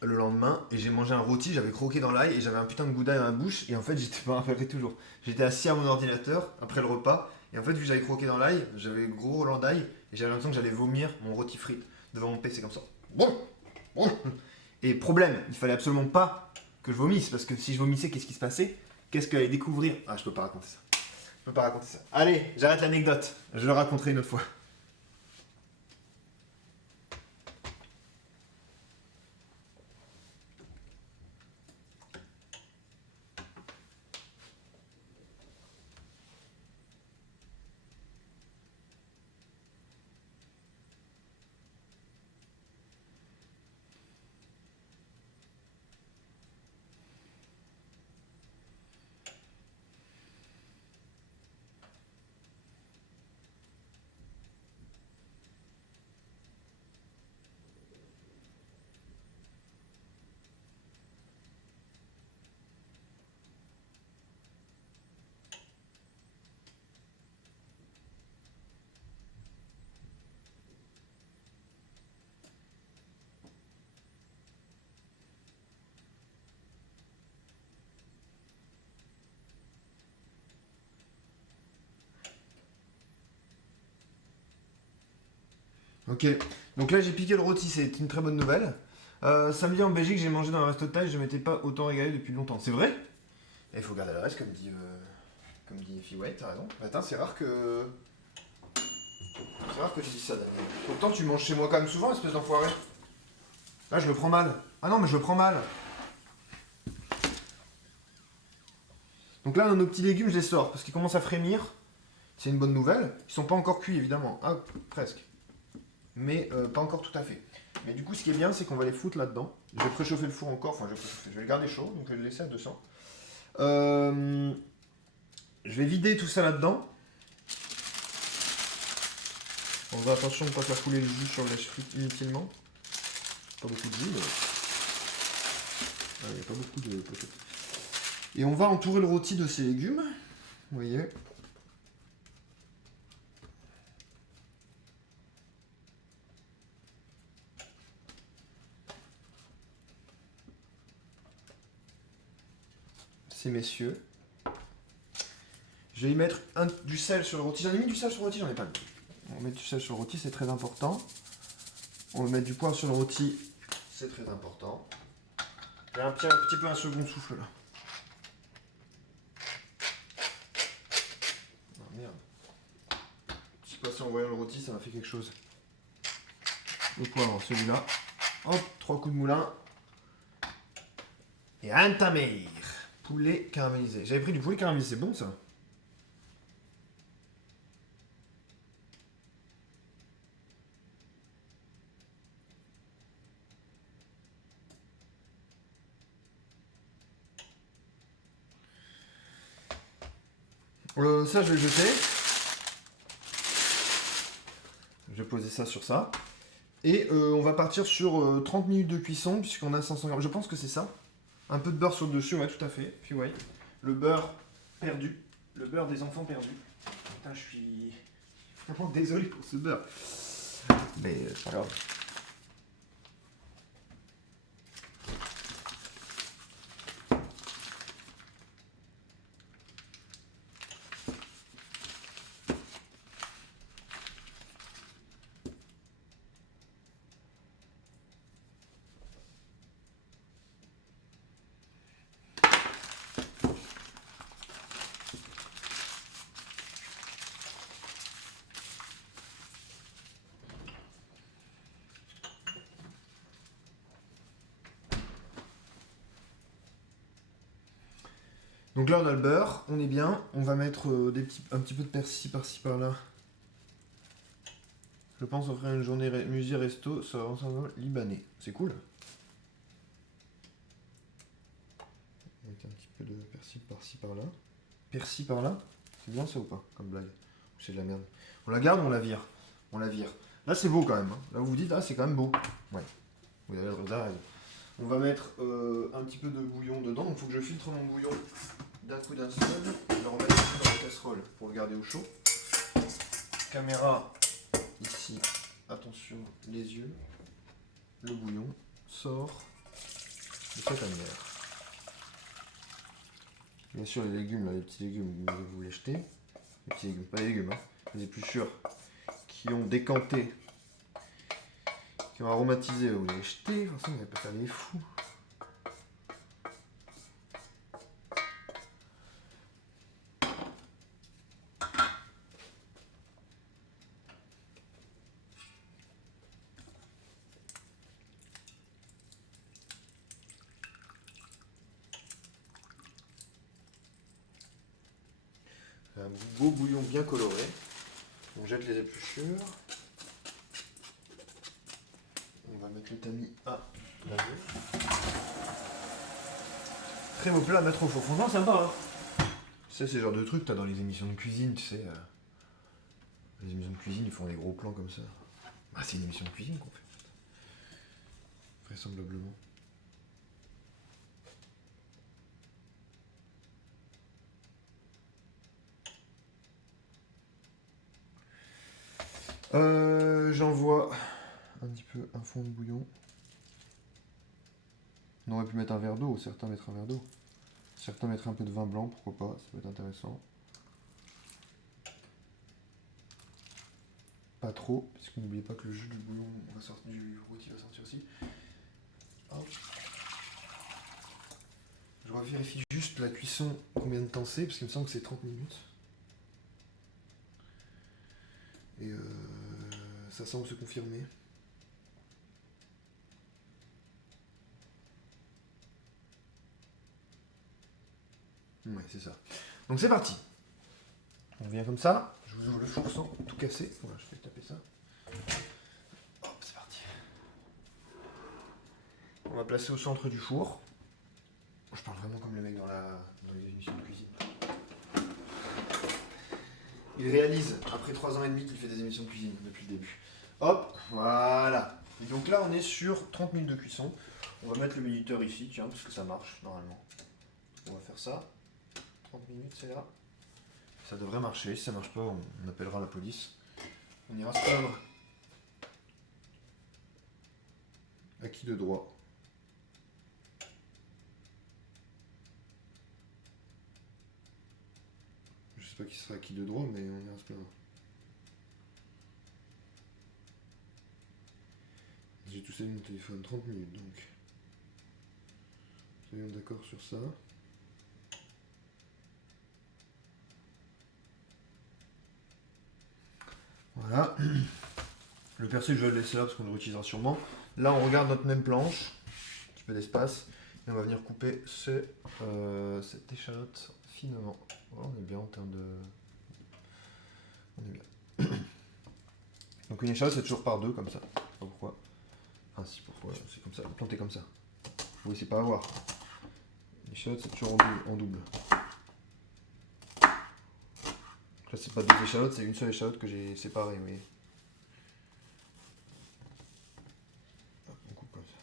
le lendemain et j'ai mangé un rôti, j'avais croqué dans l'ail et j'avais un putain de goût d'ail dans la bouche. Et en fait, j'étais pas rappelé toujours. J'étais assis à mon ordinateur après le repas. Et en fait, vu que j'avais croqué dans l'ail, j'avais gros Roland d'ail et j'avais l'impression que j'allais vomir mon rôti frite devant mon PC comme ça. Bon. Et problème, il fallait absolument pas que je vomisse parce que si je vomissais, qu'est-ce qui se passait? Qu'est-ce qu'elle allait découvrir? Ah, je peux pas raconter ça. Je peux pas raconter ça. Allez, j'arrête l'anecdote. Je le raconterai une autre fois. Ok, donc là j'ai piqué le rôti, c'est une très bonne nouvelle. Samedi en Belgique, j'ai mangé dans un resto de taille, je m'étais pas autant régalé depuis longtemps. C'est vrai? Et il faut garder le reste, comme dit Fiway, t'as raison. Attends, c'est rare que. C'est rare que tu dis ça, Daniel. Pourtant, tu manges chez moi quand même souvent, espèce d'enfoiré. Là, je le prends mal. Ah non, mais je le prends mal. Donc là, nos petits légumes, je les sors parce qu'ils commencent à frémir. C'est une bonne nouvelle. Ils sont pas encore cuits, évidemment. Ah, presque. Mais pas encore tout à fait. Mais du coup, ce qui est bien, c'est qu'on va les foutre là-dedans. Je vais préchauffer le four encore. Enfin, je vais le garder chaud, donc je vais le laisser à 200. Je vais vider tout ça là-dedans. On va attention de ne pas faire couler le jus sur le lèche-frite inutilement. Pas beaucoup de jus, mais. Il n'y a pas beaucoup de poteaux. Et on va entourer le rôti de ces légumes. Vous voyez. Ces messieurs. Je vais y mettre du sel sur le rôti. J'en ai mis du sel sur le rôti, j'en ai pas mis. On va mettre du sel sur le rôti, c'est très important. On va mettre du poivre sur le rôti, c'est très important. Il y a un petit peu un second souffle là. Oh merde. Je sais pas si en voyant le rôti, ça m'a fait quelque chose. Le poivre, celui-là. Hop, 3 coups de moulin. Et un tameir. Poulet caramélisé. J'avais pris du poulet caramélisé, c'est bon ça? Ça, je vais le jeter. Je vais poser ça sur ça. Et on va partir sur 30 minutes de cuisson, puisqu'on a 500 grammes. Je pense que c'est ça. Un peu de beurre sur le dessus, ouais, tout à fait. Puis ouais, le beurre perdu. Le beurre des enfants perdus. Putain, je suis vraiment désolé pour ce beurre. Mais c'est pas grave. Donc là, on a le beurre, on est bien. On va mettre un petit peu de persil par-ci par-là. Je pense offrir une journée musée resto sur un libanais. C'est cool. On va mettre un petit peu de persil par-ci par-là. Persil par-là, c'est bien ça ou pas comme blague? C'est de la merde. On la garde ou on la vire? On la vire. Là, c'est beau quand même. Hein. Là, vous vous dites, ah, c'est quand même beau. Ouais. Vous avez le droit. On va mettre un petit peu de bouillon dedans. Donc, il faut que je filtre mon bouillon d'un coup d'un seul. Je vais le remettre dans la casserole pour le garder au chaud. Caméra ici. Attention, les yeux. Le bouillon sort de cette manière. Bien sûr, les légumes, là, les petits légumes, vous les jetez. Les petits légumes, pas les légumes, hein, les épluchures qui ont décanté, qui ont aromatisé, vous les jetez. Enfin, vous n'allez pas faire les fous. Un beau bouillon bien coloré. On jette les épluchures. On va mettre le tamis à laver. Très beau plat à mettre au four. Franchement, sympa. Hein. C'est ce genre de truc que t'as dans les émissions de cuisine, tu sais. Les émissions de cuisine, ils font des gros plans comme ça. Bah, c'est une émission de cuisine qu'on fait. Vraisemblablement. J'envoie un petit peu un fond de bouillon. On aurait pu mettre un verre d'eau, certains mettre un verre d'eau. Certains mettre un peu de vin blanc, pourquoi pas, ça peut être intéressant. Pas trop, parce que n'oubliez pas que le jus du bouillon va sortir, du rôti va sortir aussi. Hop. Je revérifie juste la cuisson, combien de temps c'est, parce qu'il me semble que c'est 30 minutes. Et ça semble se confirmer. Ouais, c'est ça. Donc c'est parti. On vient comme ça. Je vous ouvre le four sans tout casser. Voilà, je vais taper ça. Hop, c'est parti. On va placer au centre du four. Je parle vraiment comme le mec dans les émissions de cuisine. Il réalise, après 3 ans et demi, qu'il fait des émissions de cuisine depuis le début. Hop, voilà. Et donc là, on est sur 30 minutes de cuisson. On va mettre le minuteur ici, tiens, parce que ça marche normalement. On va faire ça. 30 minutes, c'est là. Ça devrait marcher. Si ça marche pas, on appellera la police. On ira se plaindre. À qui de droit? Je sais pas qui sera acquis de droit, mais on ira se plaindre. J'ai tout ça mon téléphone, 30 minutes donc. Soyons d'accord sur ça. Voilà. Le persil, je vais le laisser là parce qu'on le réutilisera sûrement. Là, on regarde notre même planche. Un petit peu d'espace. Et on va venir couper cette échalote finement. Oh, on est bien en termes de... On est bien. Donc une échalote, c'est toujours par deux, comme ça. Je sais pas pourquoi. Ah si, pourquoi c'est comme ça. Planté comme ça. Vous ne laissez pas avoir. Une échalote, c'est toujours en double. Là, c'est pas deux échalotes, c'est une seule échalote que j'ai séparée, vous voyez. Hop, on coupe comme ça.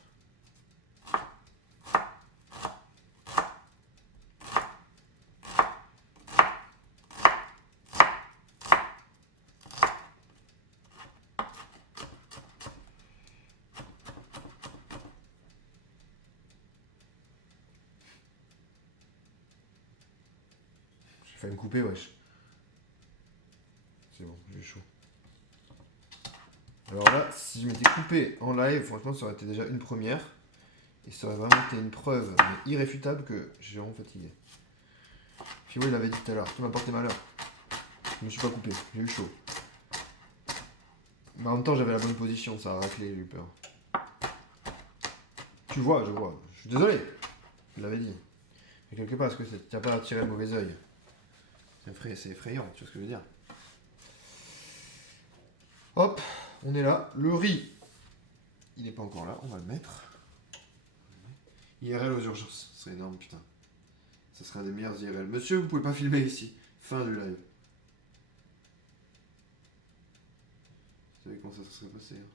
J'ai failli me couper, wesh. C'est bon, j'ai chaud. Alors là, si je m'étais coupé en live, franchement, ça aurait été déjà une première. Et ça aurait vraiment été une preuve mais irréfutable que j'ai vraiment fatigué. Puis oui, il avait dit tout à l'heure, tout m'a porté malheur. Je me suis pas coupé, j'ai eu chaud. Mais en même temps, j'avais la bonne position, ça a raclé, j'ai eu peur. Tu vois, je vois. Je suis désolé, je l'avais dit. Et quelque part, parce que ça ne tient pas à attirer le mauvais oeil. C'est effrayant, tu vois ce que je veux dire. Hop, on est là. Le riz, il n'est pas encore là, on va le mettre. IRL aux urgences, ce serait énorme, putain. Ça serait un des meilleurs IRL. Monsieur, vous pouvez pas filmer ici. Fin du live. Vous savez comment ça se serait passé, hein.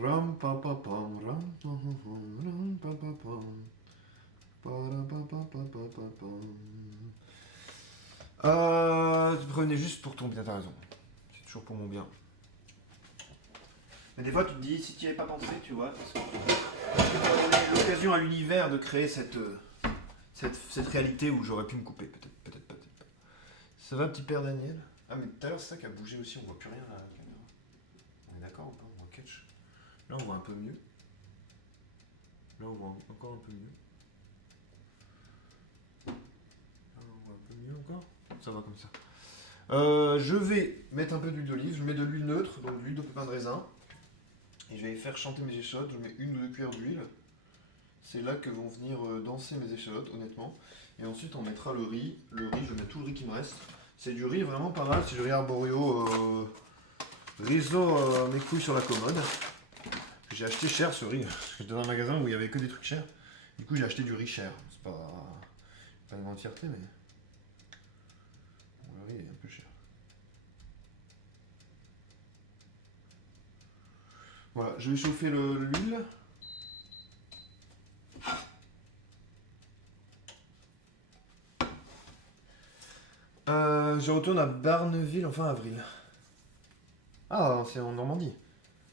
Ram pa pa pam ram pa pa pam Prenez juste pour ton bien, t'as raison. C'est toujours pour mon bien. Mais des fois, tu te dis, si tu n'y avais pas pensé, tu vois, parce que tu as donné l'occasion à l'univers de créer cette réalité où j'aurais pu me couper, peut-être pas. Ça va, petit père Daniel? Ah, mais tout à l'heure, c'est ça qui a bougé aussi, on voit plus rien à la caméra. On est d'accord ou pas? On voit catch. Là, on voit un peu mieux. Là, on voit encore un peu mieux. Là, on voit un peu mieux encore. Ça va comme ça. Je vais mettre un peu d'huile d'olive. Je mets de l'huile neutre, donc de l'huile de pépin de raisin. Et je vais faire chanter mes échalotes. Je mets 1 ou 2 cuillères d'huile. C'est là que vont venir danser mes échalotes, honnêtement. Et ensuite, on mettra le riz. Le riz, je mets tout le riz qui me reste. C'est du riz vraiment pas mal. C'est du riz arborio. Riso mes couilles sur la commode. J'ai acheté cher ce riz. J'étais dans un magasin où il y avait que des trucs chers. Du coup, j'ai acheté du riz cher. C'est pas une grande fierté, mais bon, le riz est un peu cher. Voilà, je vais chauffer l'huile. Je retourne à Barneville en fin avril. Ah, c'est en Normandie.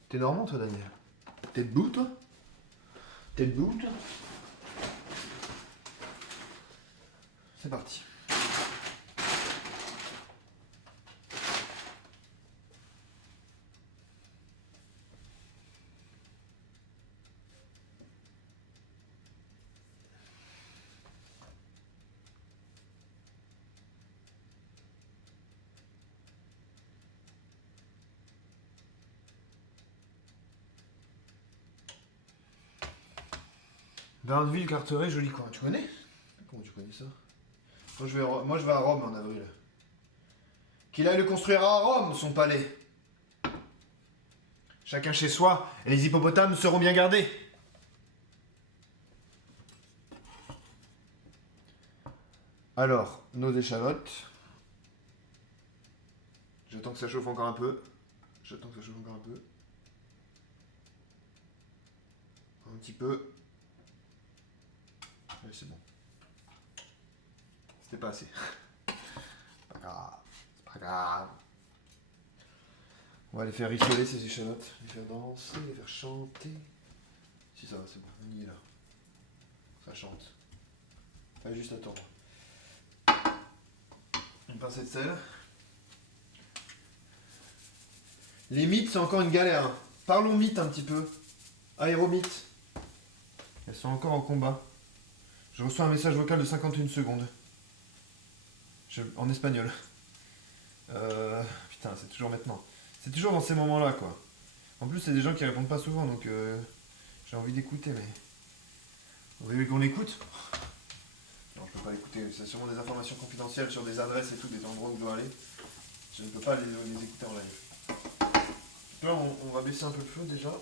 T'es normand, toi, Daniel? T'es debout, toi? T'es debout, toi? C'est parti. Barneville, Carteret, joli coin. Tu connais? Comment tu connais ça? Moi, je vais à Rome en avril. Qu'il aille le construire à Rome, son palais. Chacun chez soi, et les hippopotames seront bien gardés. Alors, nos échalotes. J'attends que ça chauffe encore un peu. Un petit peu. Ouais, c'est bon. C'était pas assez. C'est pas grave. On va les faire rissoler ces échalotes, les faire danser, les faire chanter. Si ça va, c'est bon, on y est là. Ça chante. Fallait juste attendre. Une pincée de sel. Les mythes, c'est encore une galère, hein. Parlons mythes un petit peu. Aéromythes. Elles sont encore en combat. Je reçois un message vocal de 51 secondes. En espagnol. Putain, c'est toujours maintenant. C'est toujours dans ces moments-là, quoi. En plus, c'est des gens qui répondent pas souvent, donc j'ai envie d'écouter, mais... Vous voulez qu'on l'écoute? Non, je peux pas l'écouter. C'est sûrement des informations confidentielles sur des adresses et tout, des endroits où je dois aller. Je ne peux pas les écouter en live. Là, on va baisser un peu le feu, déjà.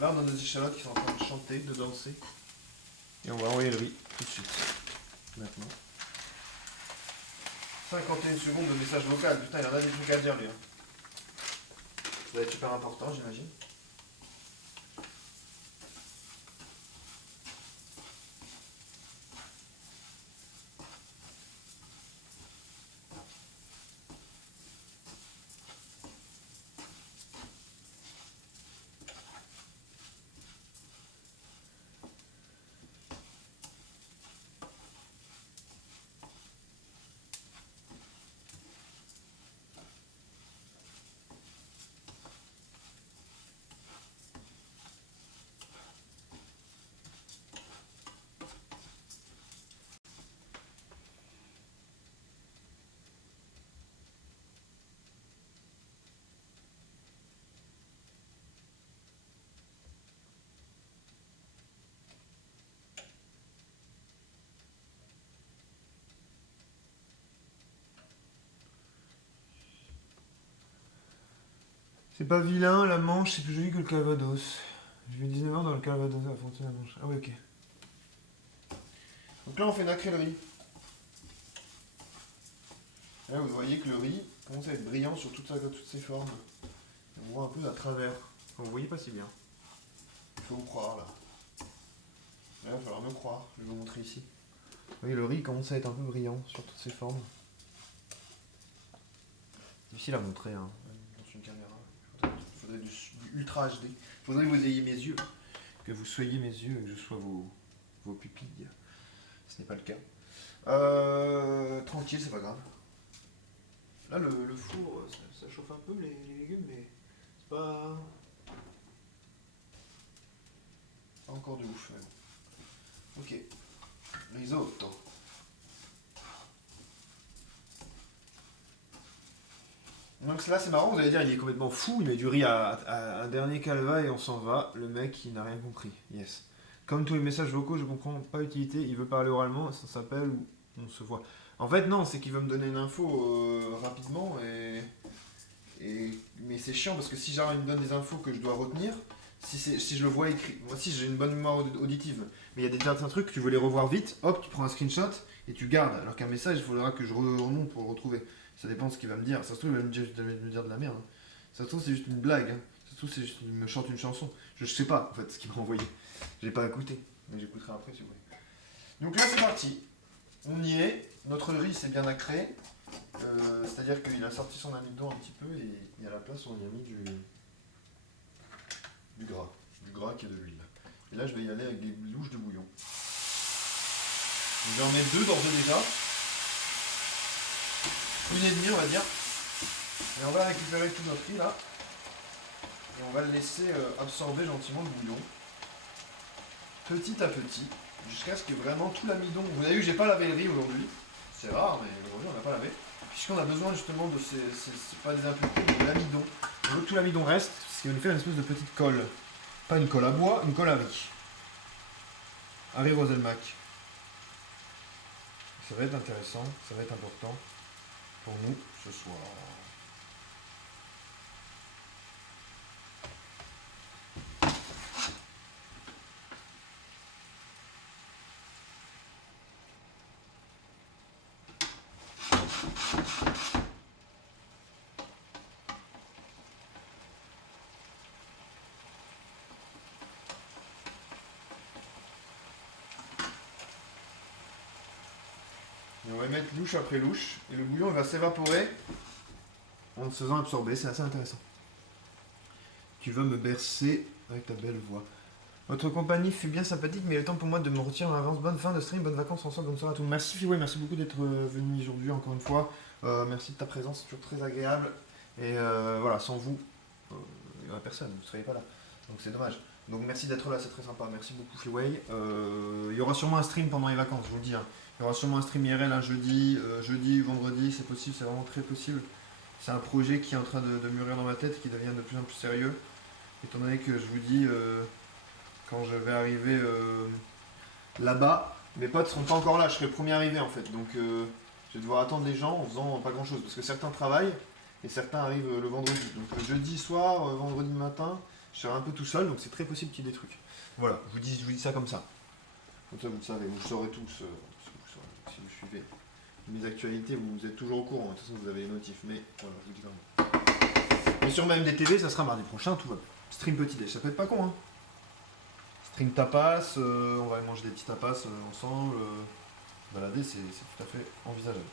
Là, on a nos échalotes qui sont en train de chanter, de danser. Et on va envoyer le riz, tout de suite. Maintenant. 51 secondes de message vocal. Putain, il en a des trucs à dire, lui. Ça va être super important, j'imagine. C'est pas vilain, la Manche, c'est plus joli que le Calvados. Je vais 19h dans le Calvados à Fontaine-la-Manche. Ah oui, ok. Donc là, on fait nacrer le riz. Là, vous voyez que le riz commence à être brillant sur toutes ses formes. On voit un peu à travers. Vous voyez pas si bien. Il faut vous croire, là. Là, il va falloir me croire. Je vais vous montrer ici. Vous voyez, le riz commence à être un peu brillant sur toutes ses formes. Difficile à montrer, hein. Dans une caméra. Il faudrait du ultra HD. Il faudrait que vous ayez mes yeux. Que vous soyez mes yeux et que je sois vos pupilles. Ce n'est pas le cas. Tranquille, c'est pas grave. Là, le four, ça chauffe un peu les légumes, mais c'est pas encore de ouf. Mais bon. Ok. Risotto. Donc là, c'est marrant, vous allez dire, il est complètement fou, il met du riz à un dernier calva et on s'en va. Le mec, il n'a rien compris. Yes. Comme tous les messages vocaux, je comprends pas l'utilité. Il veut parler oralement, ça s'appelle ou on se voit. En fait, non, c'est qu'il veut me donner une info rapidement mais c'est chiant parce que si genre il me donne des infos que je dois retenir, si je le vois écrit, moi si j'ai une bonne mémoire auditive, mais il y a certains trucs que tu veux les revoir vite, hop, tu prends un screenshot et tu gardes. Alors qu'un message, il faudra que je remonte pour le retrouver. Ça dépend de ce qu'il va me dire. Ça se trouve, il va me dire de la merde. Hein. Ça se trouve, c'est juste une blague. Hein. Ça se trouve, c'est juste, il me chante une chanson. Je sais pas, en fait, ce qu'il m'a envoyé. Je l'ai pas écouté. Mais j'écouterai après, si vous voulez. Donc là, c'est parti. On y est. Notre riz, c'est bien nacré. C'est-à-dire qu'il a sorti son amidon un petit peu et à la place, on y a mis du gras. Du gras qui est de l'huile. Et là, je vais y aller avec des louches de bouillon. Je vais en mettre deux d'ores et déjà. Une et demie, on va dire. Et on va récupérer tout notre riz là. Et on va le laisser absorber gentiment le bouillon. Petit à petit. Jusqu'à ce que vraiment tout l'amidon. Vous avez vu, j'ai pas lavé le riz aujourd'hui. C'est rare, mais aujourd'hui on n'a pas lavé. Puisqu'on a besoin justement de c'est pas des impuretés, mais de l'amidon. On veut que tout l'amidon reste, ce qui va nous faire une espèce de petite colle. Pas une colle à bois, une colle à riz. Harry Roselmack. Ça va être intéressant, ça va être important pour nous ce soir. Et on va mettre louche après louche, et le bouillon il va s'évaporer en se faisant absorber, c'est assez intéressant. Tu vas me bercer avec ta belle voix. Votre compagnie fut bien sympathique, mais il est temps pour moi de me retirer en avance. Bonne fin de stream, bonnes vacances ensemble, bonne soirée à tous. Merci Fioué, merci beaucoup d'être venu aujourd'hui encore une fois. Merci de ta présence, c'est toujours très agréable. Et voilà, sans vous, il n'y aurait personne, vous ne seriez pas là. Donc c'est dommage. Donc merci d'être là, c'est très sympa. Merci beaucoup Fioué. Il y aura sûrement un stream pendant les vacances, je vous le dis. Hein. Il y aura sûrement un stream IRL un jeudi, vendredi, c'est possible, c'est vraiment très possible. C'est un projet qui est en train de mûrir dans ma tête et qui devient de plus en plus sérieux. Étant donné que je vous dis, quand je vais arriver là-bas, mes potes seront pas encore là, je serai le premier arrivé en fait. Donc je vais devoir attendre les gens en faisant pas grand chose. Parce que certains travaillent et certains arrivent le vendredi. Donc jeudi soir, vendredi matin, je serai un peu tout seul, donc c'est très possible qu'il y ait des trucs. Voilà, je vous dis ça comme ça. Comme ça vous le savez, vous le saurez tous si vous suivez mes actualités, vous êtes toujours au courant, de toute façon vous avez les notifs, mais voilà, je vous dis quand même. Mais sur ma MDTV, ça sera mardi prochain, tout va bien. Stream petit déj, ça peut être pas con, hein. Stream tapas, on va aller manger des petits tapas ensemble, balader, c'est tout à fait envisageable.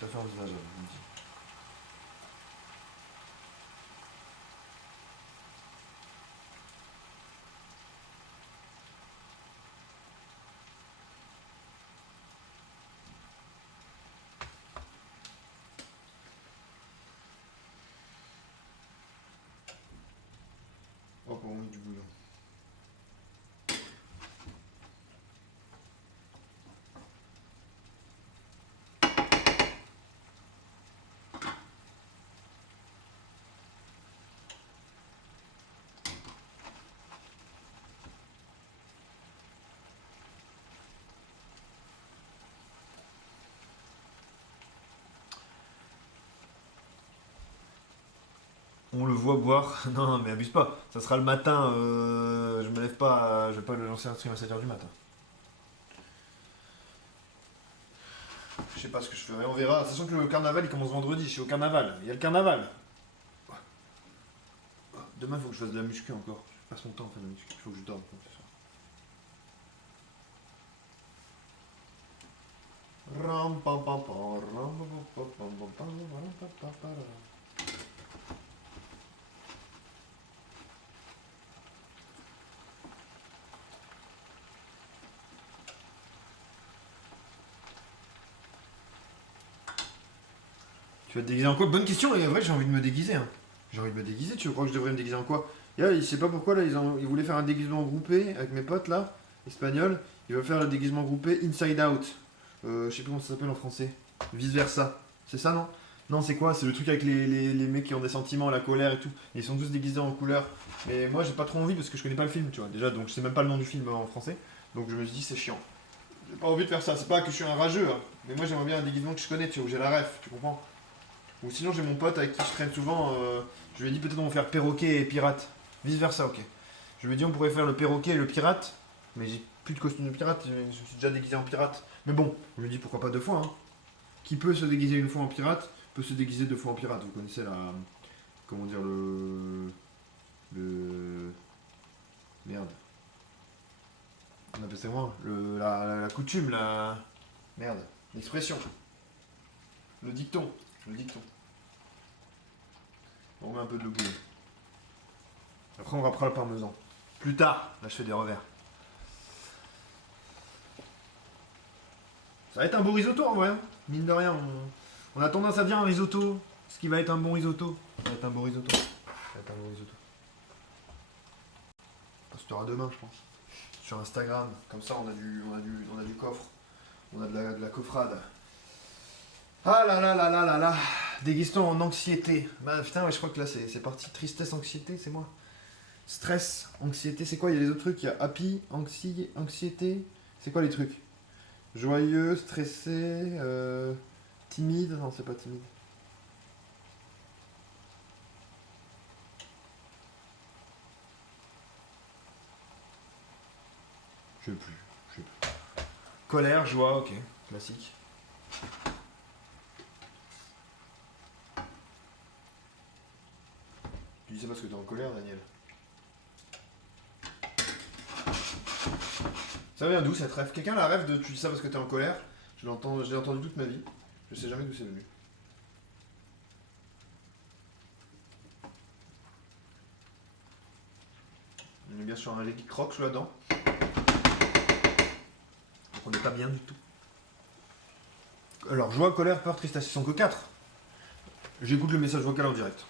Tout à fait envisageable, je vous le dis. Hop, on met du bouillon. On le voit boire. Non, mais abuse pas. Ça sera le matin. Je me lève pas. Je vais pas le lancer un stream à 7h du matin. Je sais pas ce que je ferai, on verra. Sachant que le carnaval il commence vendredi. Je suis au carnaval. Il y a le carnaval. Demain, il faut que je fasse de la muscu encore. Je passe mon temps à faire de la muscu. Il faut que je dorme ce soir. Ram, pam, pam, pam, ram, pam, pam, pam, pam, ram, pam, pam, pam. Tu vas te déguiser en quoi? Bonne question, et en vrai j'ai envie de me déguiser. Hein. J'ai envie de me déguiser, tu crois que je devrais me déguiser en quoi? Et là, je sais pas pourquoi, là, ils voulaient faire un déguisement groupé avec mes potes là, espagnols. Ils veulent faire le déguisement groupé Inside Out. Je sais plus comment ça s'appelle en français. Vice versa. C'est ça, non? Non, c'est quoi? C'est le truc avec les mecs qui ont des sentiments, la colère et tout. Et ils sont tous déguisés en couleur. Mais moi j'ai pas trop envie parce que je connais pas le film, tu vois. Déjà, donc je sais même pas le nom du film en français. Donc je me suis dit, c'est chiant. J'ai pas envie de faire ça. C'est pas que je suis un rageux, hein. Mais moi j'aimerais bien un déguisement que je connais, tu vois, où j'ai la ref, tu comprends? Ou sinon j'ai mon pote avec qui je traîne souvent, je lui ai dit peut-être on va faire perroquet et pirate. Vice versa, ok. Je lui ai dit on pourrait faire le perroquet et le pirate, mais j'ai plus de costume de pirate, je me suis déjà déguisé en pirate. Mais bon, je lui ai dit pourquoi pas deux fois, hein. Qui peut se déguiser une fois en pirate, peut se déguiser deux fois en pirate. Vous connaissez la... Comment dire le... Merde. On appelle ça comment la coutume, la... Merde. L'expression. Le dicton. Le dicton. On met un peu de bouillon. Après, on rappera le parmesan. Plus tard, là, je fais des revers. Ça va être un beau risotto en vrai. Hein. Mine de rien, on a tendance à dire un risotto. Ce qui va être un bon risotto. Ça va être un beau risotto. Ça va être un beau risotto. On postera demain, je pense. Sur Instagram. Comme ça, on a du coffre. On a de la coffrade. Ah là là là là là là. Déguisement en anxiété. Bah putain, ouais, je crois que là, c'est parti. Tristesse, anxiété, c'est moi. Stress, anxiété, c'est quoi? Il y a les autres trucs, il y a happy, anxiété. C'est quoi les trucs? Joyeux, stressé, timide. Non, c'est pas timide. Je sais plus. Je sais plus. Colère, joie, ok, classique. Tu dis ça parce que t'es en colère, Daniel. Ça vient d'où cette rêve? Quelqu'un a la rêve de tu dis ça parce que t'es en colère? Je l'ai entendu toute ma vie. Je sais jamais d'où c'est venu. On est bien sur un lait qui croque sous la dent. Donc on n'est pas bien du tout. Alors, joie, colère, peur, tristesse, ils sont que 4. J'écoute le message vocal en direct.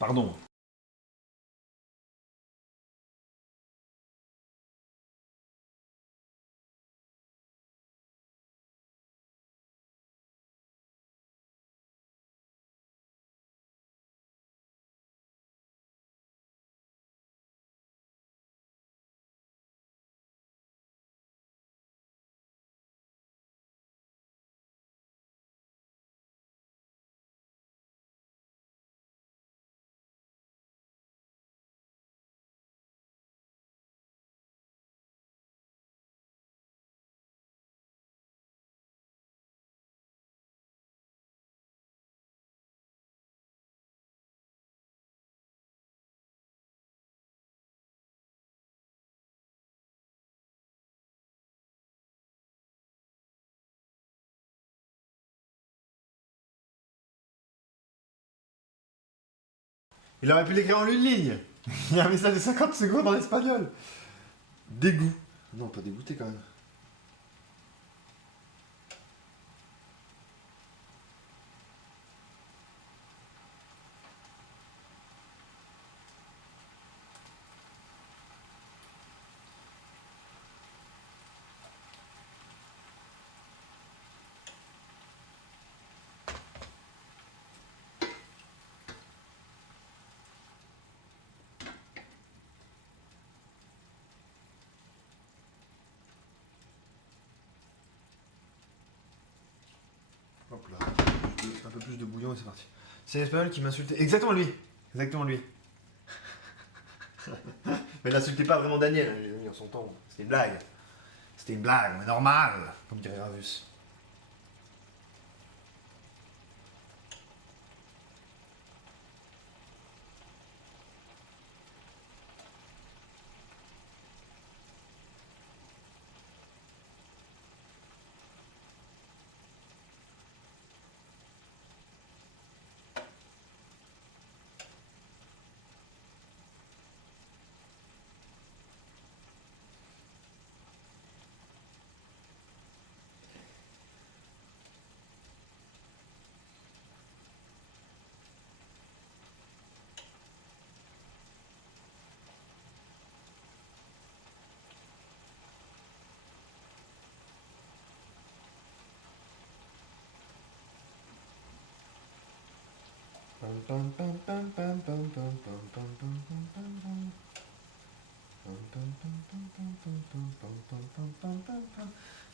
Pardon. Il aurait pu l'écrire en une ligne. Il y a un message de 50 secondes en espagnol. Dégoût. Non, pas dégoûté quand même. peu plus de bouillon et c'est parti. C'est l'Espagnol qui m'insultait. Exactement lui. Exactement lui. Mais n'insultez pas vraiment Daniel, hein, les amis, en son temps. C'était une blague. C'était une blague, mais normal, comme dirait Ravus.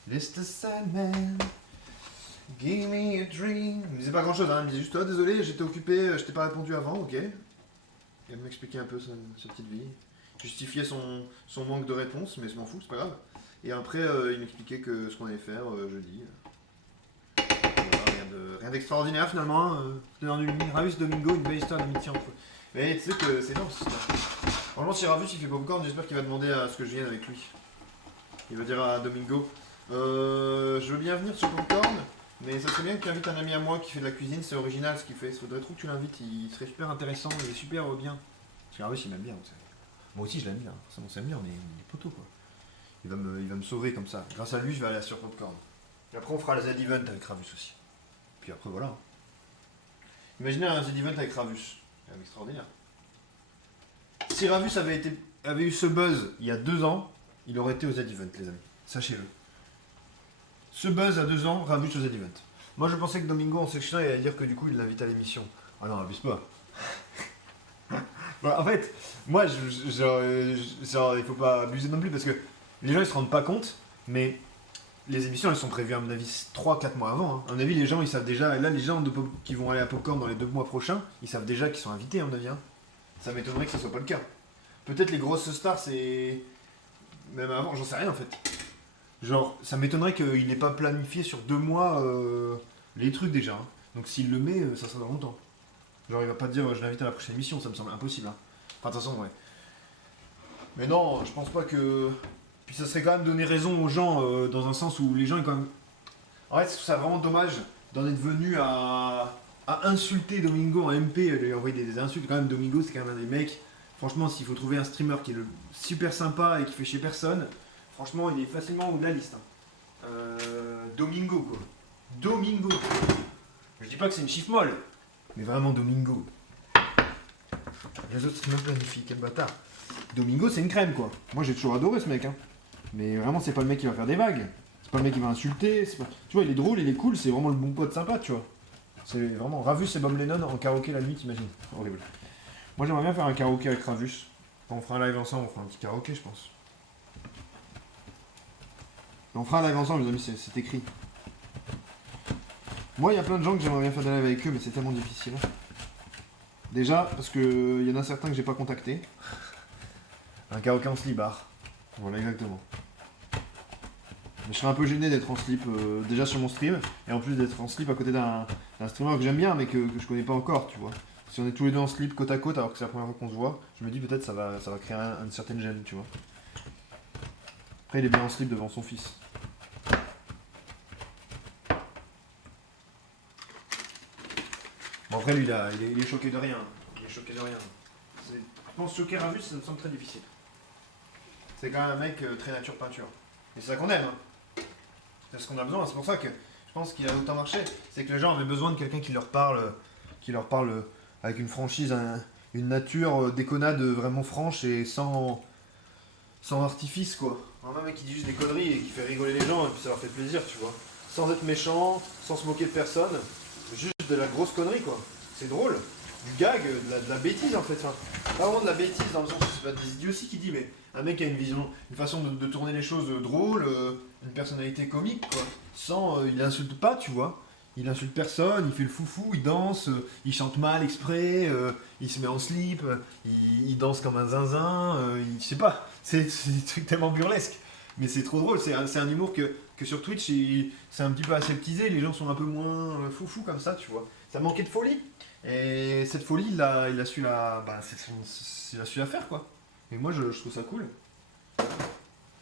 Mr. Sandman, give me a dream. Il me disait pas grand chose, hein. Il me disait juste, désolé, j'étais occupé, je t'ai pas répondu avant, ok. Il m'expliquait un peu sa petite vie. Justifiait son manque de réponse, mais je m'en fous, c'est pas grave. Et après, il m'expliquait que ce qu'on allait faire jeudi. Voilà, rien d'extraordinaire finalement. Ravus Domingo, une belle histoire d'amitié entre eux. Mais tu sais que c'est énorme cette histoire. Franchement, si Ravus il fait popcorn, j'espère qu'il va demander à ce que je vienne avec lui. Il va dire à Domingo je veux bien venir sur popcorn, mais ça serait bien que tu invites un ami à moi qui fait de la cuisine, c'est original ce qu'il fait. Il faudrait trop que tu l'invites, il serait super intéressant, il est super bien. Parce que Ravus il m'aime bien, vous savez. Moi aussi je l'aime bien, ça on s'aime bien, on est poteaux quoi. Il va me sauver comme ça. Grâce à lui, je vais aller sur popcorn. Et après, on fera le Z-Event avec Ravus aussi. Puis après, voilà. Imaginez un Z-Event avec Ravus. C'est extraordinaire. Si Ravus avait eu ce buzz il y a 2 ans, il aurait été au Z-Event, les amis. Sachez-le. Ce buzz à 2 ans, Ravus au Z-Event. Moi, je pensais que Domingo en section, il allait dire que du coup, il l'invite à l'émission. Ah non, abuse pas. Bon, en fait, moi, il faut pas abuser non plus parce que les gens ils se rendent pas compte, mais les émissions elles sont prévues à mon avis 3-4 mois avant. Hein. À mon avis, les gens ils savent déjà. Là, les gens qui vont aller à Popcorn dans les 2 mois prochains, ils savent déjà qu'ils sont invités, à mon avis. Hein. Ça m'étonnerait que ce soit pas le cas. Peut-être les grosses stars, c'est. Même avant, j'en sais rien en fait. Genre, ça m'étonnerait qu'il n'ait pas planifié sur 2 mois les trucs déjà. Hein. Donc s'il le met, ça sera dans longtemps. Genre, il va pas dire je l'invite à la prochaine émission, ça me semble impossible. Hein. Enfin, de toute façon, ouais. Mais non, je pense pas que. Puis ça serait quand même donner raison aux gens dans un sens où les gens, ils quand même. En fait, je trouve ça vraiment dommage d'en être venu à insulter Domingo en MP, lui envoyer des insultes. Quand même, Domingo, c'est quand même un des mecs. Franchement, s'il faut trouver un streamer qui est super sympa et qui fait chier personne, franchement, il est facilement au de la liste. Hein. Domingo, quoi. Domingo. Je dis pas que c'est une chiffre molle, mais vraiment Domingo. Les autres streamers planifiés, quel bâtard. Domingo, c'est une crème, quoi. Moi, j'ai toujours adoré ce mec, hein. Mais vraiment, c'est pas le mec qui va faire des vagues. C'est pas le mec qui va insulter. Pas... Tu vois, il est drôle, il est cool, c'est vraiment le bon pote sympa, tu vois. C'est vraiment Ravus et Bob Lennon en karaoké la nuit, t'imagines. Horrible. Moi, j'aimerais bien faire un karaoké avec Ravus. Quand on fera un live ensemble, on fera un petit karaoké, je pense. On fera un live ensemble, les amis, c'est écrit. Moi, il y a plein de gens que j'aimerais bien faire des lives avec eux, mais c'est tellement difficile. Déjà, parce que y en a certains que j'ai pas contactés. Un karaoké en slip-bar. Voilà, exactement. Mais je serais un peu gêné d'être en slip déjà sur mon stream, et en plus d'être en slip à côté d'un streamer que j'aime bien, mais que je connais pas encore, tu vois. Si on est tous les deux en slip côte à côte, alors que c'est la première fois qu'on se voit, je me dis peut-être ça va créer une certaine gêne, tu vois. Après, il est bien en slip devant son fils. Bon, après, lui, il est choqué de rien. Il est choqué de rien. Je pense choquer Ravus, ça me semble très difficile. C'est quand même un mec très nature peinture. Et c'est ça qu'on aime. Hein. C'est ce qu'on a besoin. C'est pour ça que je pense qu'il a autant marché. C'est que les gens avaient besoin de quelqu'un qui leur parle avec une franchise, une nature déconnade vraiment franche et sans artifice, quoi. Un mec qui dit juste des conneries et qui fait rigoler les gens et puis ça leur fait plaisir, tu vois. Sans être méchant, sans se moquer de personne. Juste de la grosse connerie, quoi. C'est drôle. Du gag, de la bêtise en fait. Enfin, pas vraiment de la bêtise dans le sens où c'est pas des idioties qui dit, mais un mec qui a une façon de tourner les choses drôles, une personnalité comique, quoi. Sans, il insulte pas, tu vois. Il insulte personne, il fait le foufou, il danse, il chante mal exprès, il se met en slip, il danse comme un zinzin, je sais pas, c'est des trucs tellement burlesques. Mais c'est trop drôle, c'est un humour que sur Twitch, c'est un petit peu aseptisé, les gens sont un peu moins foufou comme ça, tu vois. Ça manquait de folie. Et cette folie, il a su il a su la faire, quoi. Et moi, je trouve ça cool.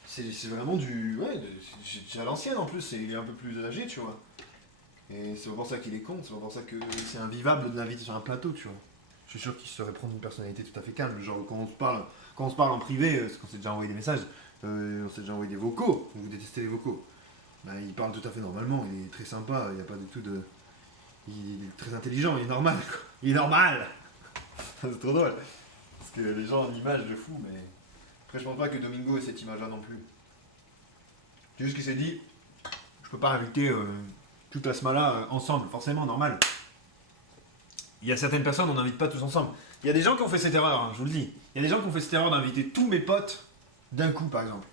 C'est vraiment du... Ouais, c'est à l'ancienne en plus, il est un peu plus âgé, tu vois. Et c'est pas pour ça qu'il est con, c'est pas pour ça que c'est invivable de l'inviter sur un plateau, tu vois. Je suis sûr qu'il saurait prendre une personnalité tout à fait calme. Genre, quand on se parle en privé, parce qu'on s'est déjà envoyé des messages, on s'est déjà envoyé des vocaux, vous détestez les vocaux. Bah, il parle tout à fait normalement, il est très sympa, il n'y a pas du tout de... Il est très intelligent, il est normal, quoi. Il est normal. C'est trop drôle. Parce que les gens ont une image de fou, mais... Après, je pense pas que Domingo ait cette image-là non plus. C'est juste qu'il s'est dit, je peux pas inviter toute la smala ensemble, forcément, normal. Il y a certaines personnes, on n'invite pas tous ensemble. Il y a des gens qui ont fait cette erreur, hein, je vous le dis. Il y a des gens qui ont fait cette erreur d'inviter tous mes potes d'un coup, par exemple.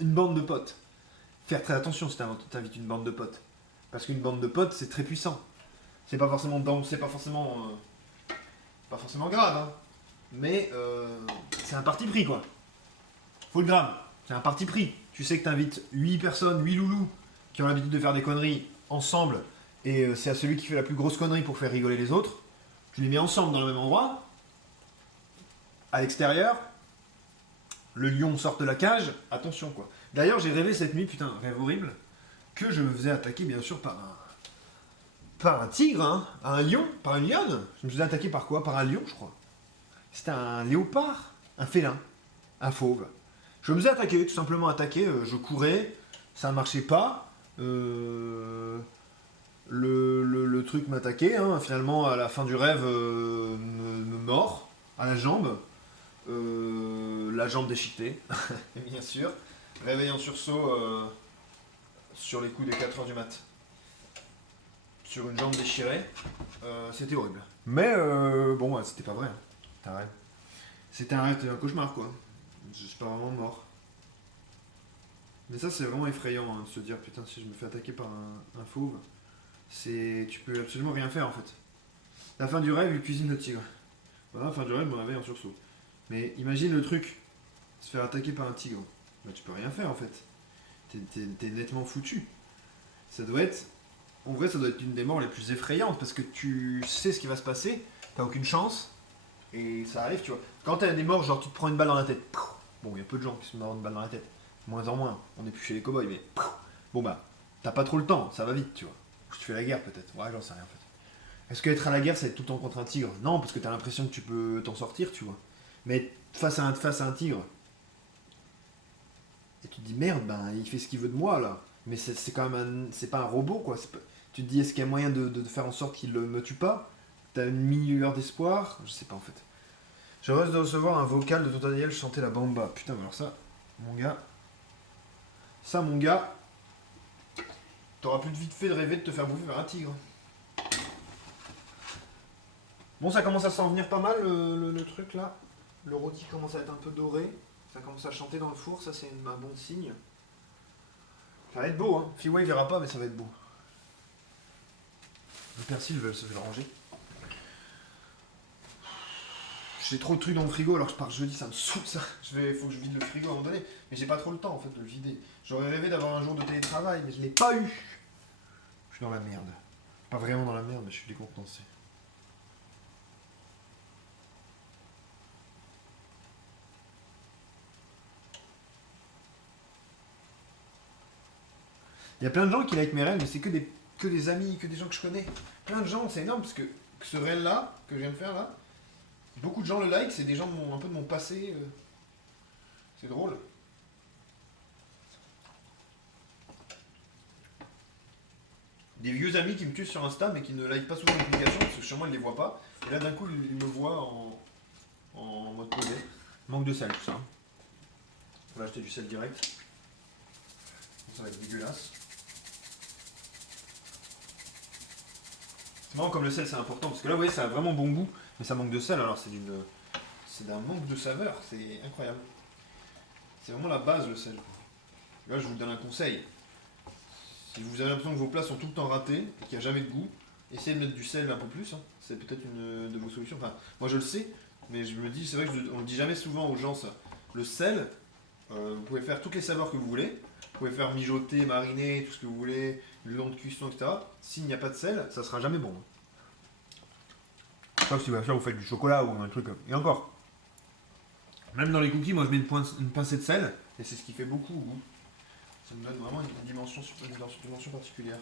Une bande de potes. Faire très attention si t'invites une bande de potes. Parce qu'une bande de potes, c'est très puissant. C'est pas forcément pas forcément grave, hein. Mais c'est un parti pris, quoi. Faut le gramme. C'est un parti pris. Tu sais que t'invites 8 personnes, 8 loulous, qui ont l'habitude de faire des conneries ensemble, et c'est à celui qui fait la plus grosse connerie pour faire rigoler les autres. Tu les mets ensemble dans le même endroit, à l'extérieur, le lion sort de la cage, attention, quoi. D'ailleurs, j'ai rêvé cette nuit, putain, rêve horrible, que je me faisais attaquer, bien sûr, par un tigre, hein, un lion, par une lionne. Je me faisais attaquer par quoi? Par un lion, je crois. C'était un léopard, un félin, un fauve. Je me faisais attaquer, tout simplement attaquer, je courais, ça ne marchait pas. Le truc m'attaquait, hein, finalement, à la fin du rêve, me mord, à la jambe déchiquetée, bien sûr. Réveil en sursaut sur les coups des 4h du mat. Sur une jambe déchirée, c'était horrible. Mais bon, ouais, c'était pas vrai. Hein. C'était un rêve. C'était un cauchemar, quoi. Je suis pas vraiment mort. Mais ça, c'est vraiment effrayant, hein, de se dire, putain, si je me fais attaquer par un fauve, tu peux absolument rien faire, en fait. La fin du rêve, il cuisine le tigre. Voilà, la fin du rêve, je me réveille en sursaut. Mais imagine le truc, se faire attaquer par un tigre. Bah, tu peux rien faire, en fait. T'es nettement foutu. Ça doit être... En vrai, ça doit être une des morts les plus effrayantes, parce que tu sais ce qui va se passer, t'as aucune chance, et ça arrive, tu vois. Quand t'as des morts, genre tu te prends une balle dans la tête. Bon, il y a peu de gens qui se mettent une balle dans la tête. Moins en moins. On n'est plus chez les cow-boys, mais... Bon bah, t'as pas trop le temps, ça va vite, tu vois. Tu fais la guerre, peut-être. Ouais, j'en sais rien, en fait. Est-ce qu'être à la guerre, c'est être tout le temps contre un tigre? Non, parce que t'as l'impression que tu peux t'en sortir, tu vois. Mais face à un tigre, et tu te dis, merde, ben, il fait ce qu'il veut de moi, là. Mais c'est quand même c'est pas un robot, quoi. Tu te dis, est-ce qu'il y a moyen de faire en sorte qu'il ne me tue pas? T'as une mini-lueur d'espoir? Je sais pas, en fait. Je reste de recevoir un vocal de Tonton Daniel chanter la bamba. Putain, mais alors ça, mon gars... Ça, mon gars... T'auras plus de vite fait de rêver de te faire bouffer par un tigre. Bon, ça commence à s'en venir pas mal, le truc, là. Le rôti commence à être un peu doré. Ça commence à chanter dans le four, ça, c'est un bon signe. Ça va être beau, hein. Fiwa, il verra pas, mais ça va être beau. Le persil, je vais le ranger. J'ai trop de trucs dans le frigo, alors je pars jeudi, ça me saoule ça. Faut que je vide le frigo à un moment donné. Mais j'ai pas trop le temps en fait de le vider. J'aurais rêvé d'avoir un jour de télétravail, mais je l'ai pas eu. Je suis dans la merde. Pas vraiment dans la merde, mais je suis décontenancé. Il y a plein de gens qui like mes rêves, mais c'est que des amis, que des gens que je connais. Plein de gens, c'est énorme parce que ce rêve là, que je viens de faire là, beaucoup de gens le like, c'est des gens un peu de mon passé. C'est drôle. Des vieux amis qui me tuent sur Insta mais qui ne like pas souvent l'application parce que sûrement ils les voient pas. Et là d'un coup ils me voient en mode posé. Manque de sel tout ça. On va acheter du sel direct. Ça va être dégueulasse. C'est marrant comme le sel c'est important parce que là vous voyez ça a vraiment bon goût mais ça manque de sel alors c'est d'un manque de saveur, c'est incroyable. C'est vraiment la base le sel. Là je vous donne un conseil. Si vous avez l'impression que vos plats sont tout le temps ratés et qu'il n'y a jamais de goût, essayez de mettre du sel un peu plus. Hein. C'est peut-être une de vos solutions. Enfin, moi je le sais, mais je me dis, c'est vrai qu'on le dit jamais souvent aux gens ça. Le sel, vous pouvez faire toutes les saveurs que vous voulez. Vous pouvez faire mijoter, mariner, tout ce que vous voulez, le long de cuisson, etc. S'il n'y a pas de sel, ça sera jamais bon. Sauf si bien sûr vous faites du chocolat ou un truc. Et encore. Même dans les cookies, moi je mets une pincée de sel et c'est ce qui fait beaucoup au goût. Ça me donne vraiment une dimension particulière.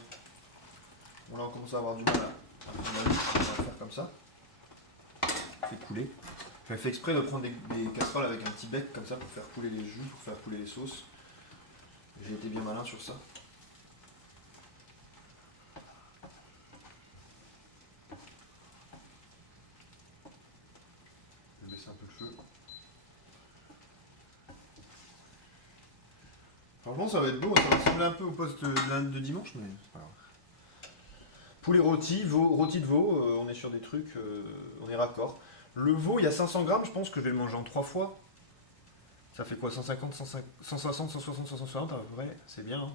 Bon là on commence à avoir du mal à prendre la liste, on va faire comme ça. Fait couler. J'ai fait exprès de prendre des casseroles avec un petit bec comme ça pour faire couler les jus, pour faire couler les sauces. J'ai été bien malin sur ça. Je vais baisser un peu le feu. Franchement ça va être beau, ça va ressembler un peu au poste de dimanche, mais c'est pas grave. Poulet rôti, rôti de veau, on est sur des trucs, on est raccord. Le veau, il y a 500 grammes, je pense que je vais le manger en 3 fois. Ça fait quoi 150, 160, 160, 160 à peu près, c'est bien. Hein.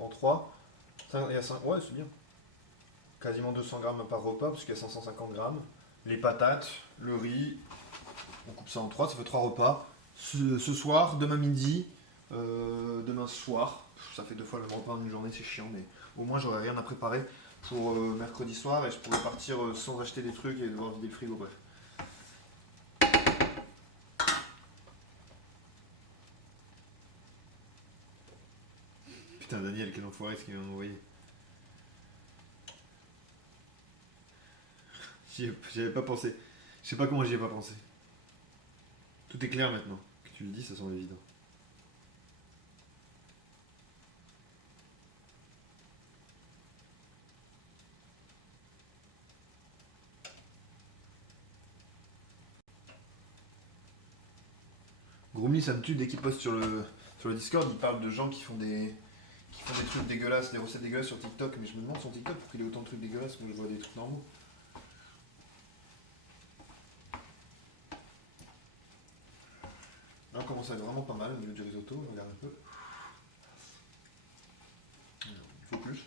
En 3, il y a 5, ouais c'est bien. Quasiment 200 grammes par repas, parce qu'il y a 550 grammes. Les patates, le riz, on coupe ça en 3, ça fait 3 repas. Ce soir, demain midi, demain soir, ça fait 2 fois le même repas en une journée, c'est chiant, mais au moins j'aurai rien à préparer pour mercredi soir et je pourrais partir sans acheter des trucs et devoir vider le frigo, bref. Putain Daniel, quel enfoiré ce qu'il m'a envoyé. J'y avais pas pensé. Je sais pas comment j'y ai pas pensé. Tout est clair maintenant. Que tu le dis, ça semble évident. Groomly, ça me tue dès qu'il poste sur le Discord, il parle de gens qui font des trucs dégueulasses, des recettes dégueulasses sur TikTok, mais je me demande son TikTok pourquoi il y a autant de trucs dégueulasses, moi je vois des trucs normaux. Là on commence à être vraiment pas mal au niveau du risotto, on regarde un peu. Il faut plus.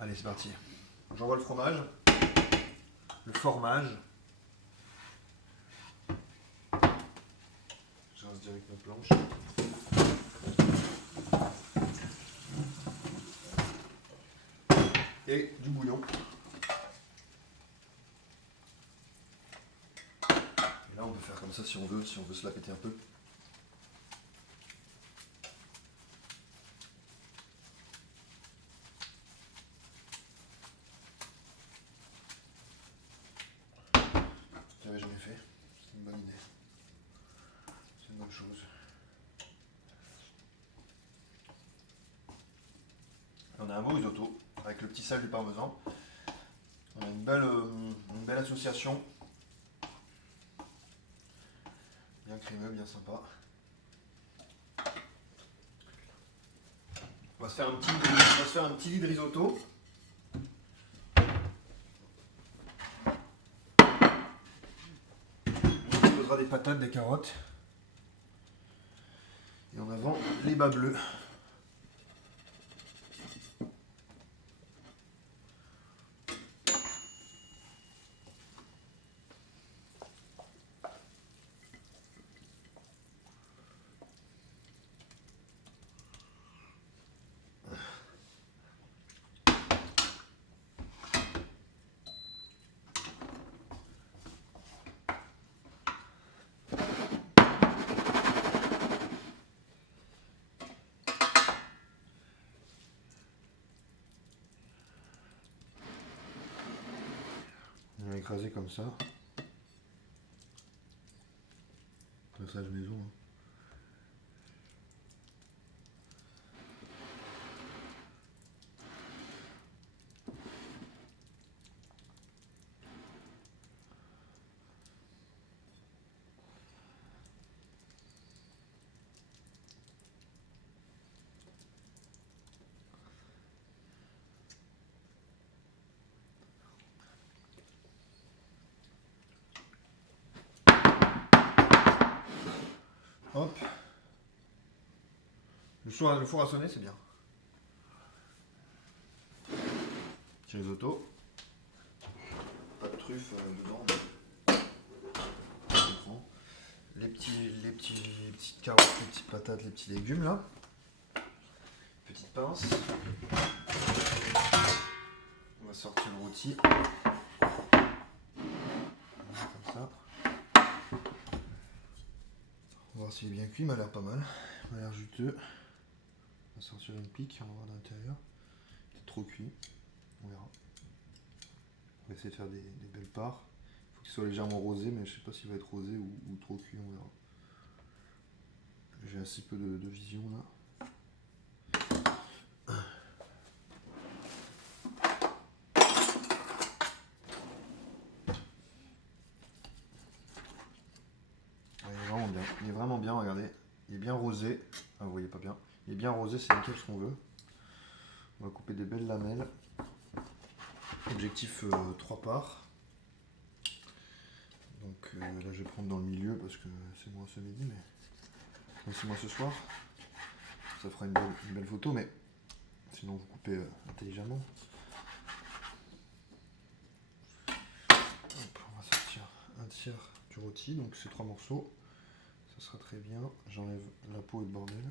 Allez c'est parti. J'envoie le fromage. Le formage. Je reste direct ma planche. Et du bouillon. Et là on peut faire comme ça si on veut se la péter un peu. J'avais jamais fait. C'est une bonne idée. C'est une bonne chose. On a un beau risotto avec le petit sel du parmesan. On a une belle association. Bien crémeux, bien sympa. On va se faire un petit lit de risotto. On posera des patates, des carottes. Et en avant, les bas bleus. On va écraser comme ça. Passage maison. Hein. Hop. Le four a sonné, c'est bien. Petit risotto. Pas de truffe dedans. Je prends. Les petites carottes, les petites patates, les petits légumes là. Petite pince. On va sortir le rôti. Comme ça. On va voir s'il est bien cuit, il m'a l'air pas mal. Il m'a l'air juteux. On va sortir une pique, on va voir à l'intérieur. C'est trop cuit. On verra. On va essayer de faire des belles parts. Il faut qu'il soit légèrement rosé, mais je sais pas s'il va être rosé ou trop cuit, on verra. J'ai assez peu de vision là. Il est vraiment bien, regardez. Il est bien rosé. Ah, vous voyez pas bien. Il est bien rosé, c'est nickel ce qu'on veut. On va couper des belles lamelles. Objectif 3 parts. Donc là je vais prendre dans le milieu parce que c'est moi ce midi, mais c'est moi ce soir. Ça fera une belle photo, mais sinon vous coupez intelligemment. Hop, on va sortir un tiers du rôti, donc c'est 3 morceaux. Ça sera très bien. J'enlève la peau et le bordel.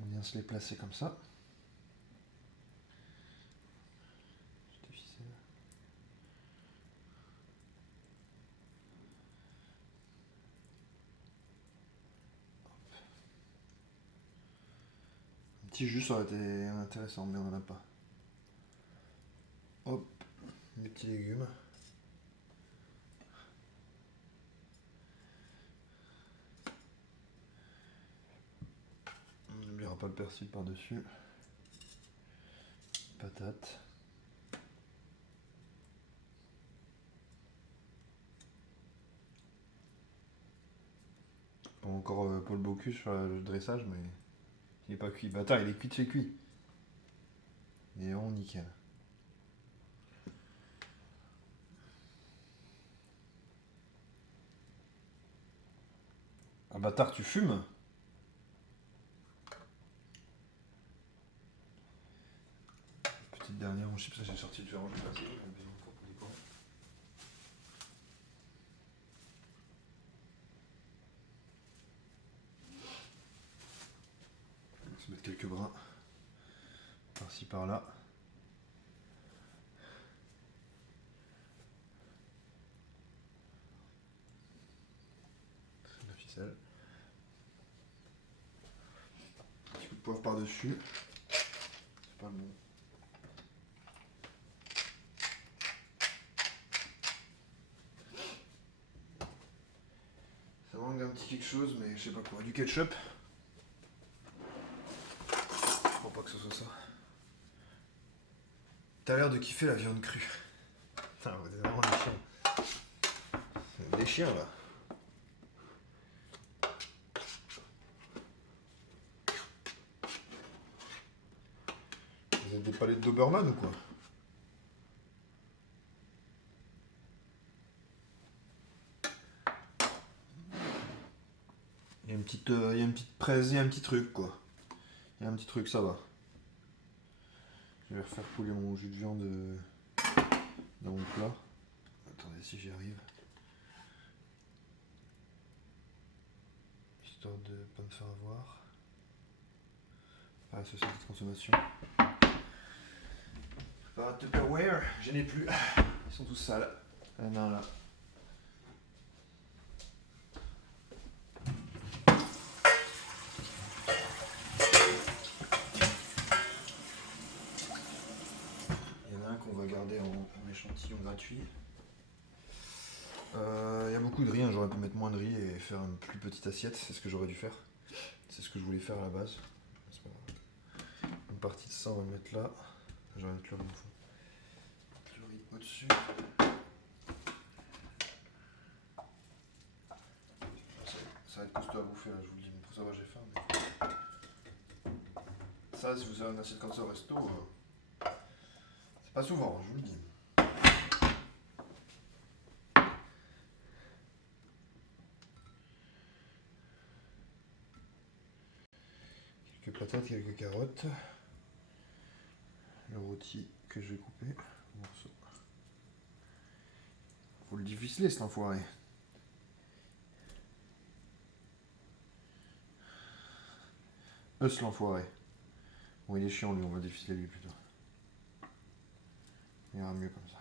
On vient se les placer comme ça. Petite ficelle. Un petit jus ça aurait été intéressant, mais on n'en a pas. Hop, les petits légumes. On n'oubliera pas le persil par-dessus. Patates. Bon, encore Paul Bocuse sur le dressage, mais il n'est pas cuit. Bâtard, il est cuit de chez cuit. Il est vraiment nickel. Ah bâtard, tu fumes? Petite dernière, mon chips, ça j'ai sorti le fer, je vais passer. On va se mettre quelques brins par-ci par-là. C'est la ficelle. Un petit coup de poivre par-dessus. C'est pas bon. Ça manque d'un petit quelque chose, mais je sais pas quoi. Du ketchup. Je crois pas que ce soit ça. T'as l'air de kiffer la viande crue. Putain, vous êtes vraiment des chiens. C'est des chiens là. Vous êtes des palettes Doberman ou quoi? Il y a une petite presse, il y a un petit truc quoi. Il y a un petit truc, ça va. Je vais refaire couler mon jus de viande dans mon plat. Attendez si j'y arrive. Histoire de pas me faire avoir. Ah, société de consommation. Pas Tupperware, je n'ai plus. Ils sont tous sales. Ah non là. Il y en a un qu'on va garder en échantillon gratuit. Il y a beaucoup de riz, hein. J'aurais pu mettre moins de riz et faire une plus petite assiette, c'est ce que j'aurais dû faire. C'est ce que je voulais faire à la base. C'est pas grave. Une partie de ça, on va le mettre là. J'aurais mettre le riz au fond. Le riz au-dessus. Ça va être costaud à bouffer là, je vous le dis, pour ça j'ai faim. Mais... Ça, si vous avez une assiette comme ça au resto, c'est pas souvent, je vous le dis. patates, quelques carottes. Le rôti que je vais couper en morceaux. Faut le déficeler cet enfoiré. C'est l'enfoiré. Bon, il est chiant lui, on va déficeler lui plutôt. Il ira mieux comme ça.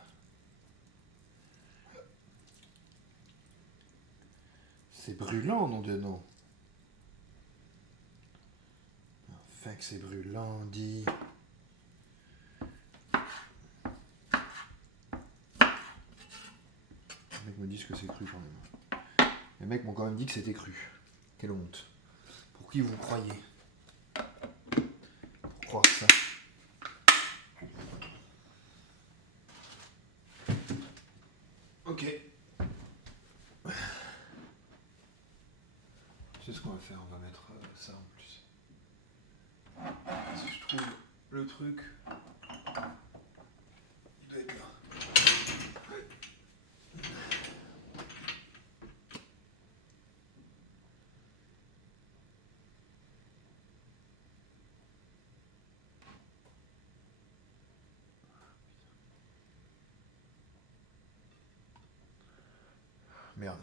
C'est brûlant, nom de nom. Enfin que c'est brûlant, dit. Les mecs me disent que c'est cru quand même. Les mecs m'ont quand même dit que c'était cru. Quelle honte. Pour qui vous croyez? Pour croire ça. Ok. C'est ce qu'on va faire, on va mettre ça en plus. Si je trouve le truc, il doit être là. Merde.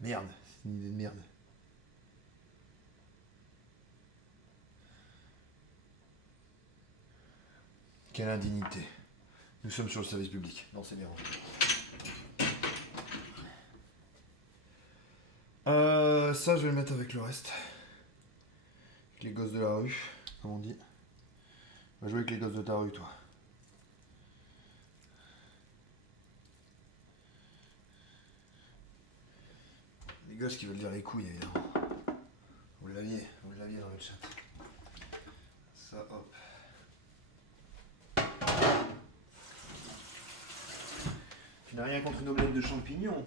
Merde, c'est une idée de merde. Quelle indignité. Nous sommes sur le service public. Non, c'est bien. Ça, je vais le mettre avec le reste. Avec les gosses de la rue, comme on dit. On va jouer avec les gosses de ta rue, toi. Les gosses qui veulent dire les couilles, évidemment. Vous l'aviez dans le chat. Ça, hop. Tu n'as rien contre une omelette de champignons.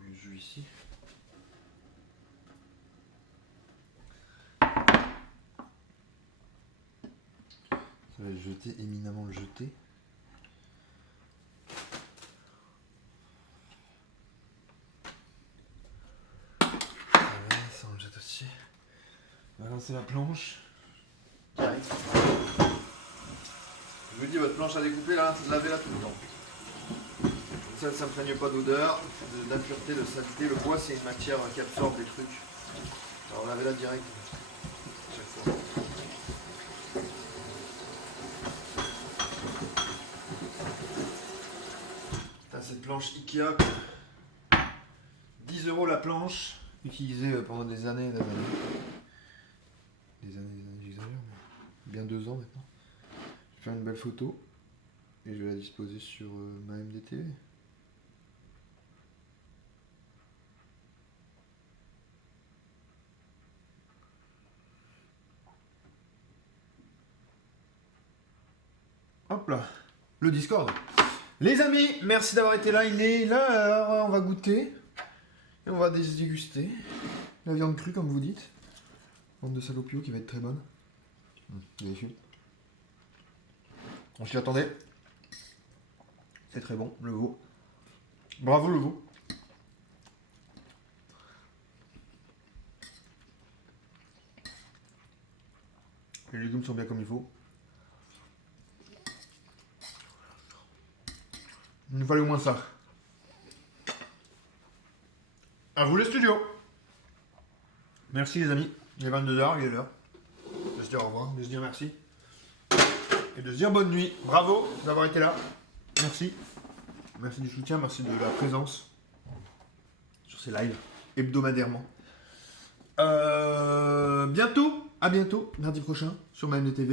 Je joue ici. Ça va être jeté, éminemment le jeter. Ça on le jette aussi. On va lancer la planche. Direct. Je vous dis, votre planche à découper là, lavez-la tout le temps. Ça ne s'imprègne pas d'odeur, d'impureté, de saleté. Le bois, c'est une matière qui absorbe les trucs. Alors lavez-la direct. Chaque fois. Putain, cette planche Ikea, 10 € la planche, utilisée pendant des années et des années. Des années, j'exagère, mais bien 2 ans maintenant. Je vais faire une belle photo et je vais la disposer sur ma MDTV. Hop là, le Discord. Les amis, merci d'avoir été là. Il est l'heure, on va goûter et on va déguster la viande crue comme vous dites. Bande de salopios qui va être très bonne. Délicieux. On s'y attendait. C'est très bon, le veau. Bravo le veau. Les légumes sont bien comme il faut. Il nous fallait au moins ça. À vous les studios. Merci les amis. Il est 22h, il est l'heure de se dire au revoir, de se dire merci. Et de se dire bonne nuit. Bravo d'avoir été là. Merci. Merci du soutien, merci de la présence sur ces lives hebdomadairement. Bientôt, à bientôt, mardi prochain, sur ma MDTV.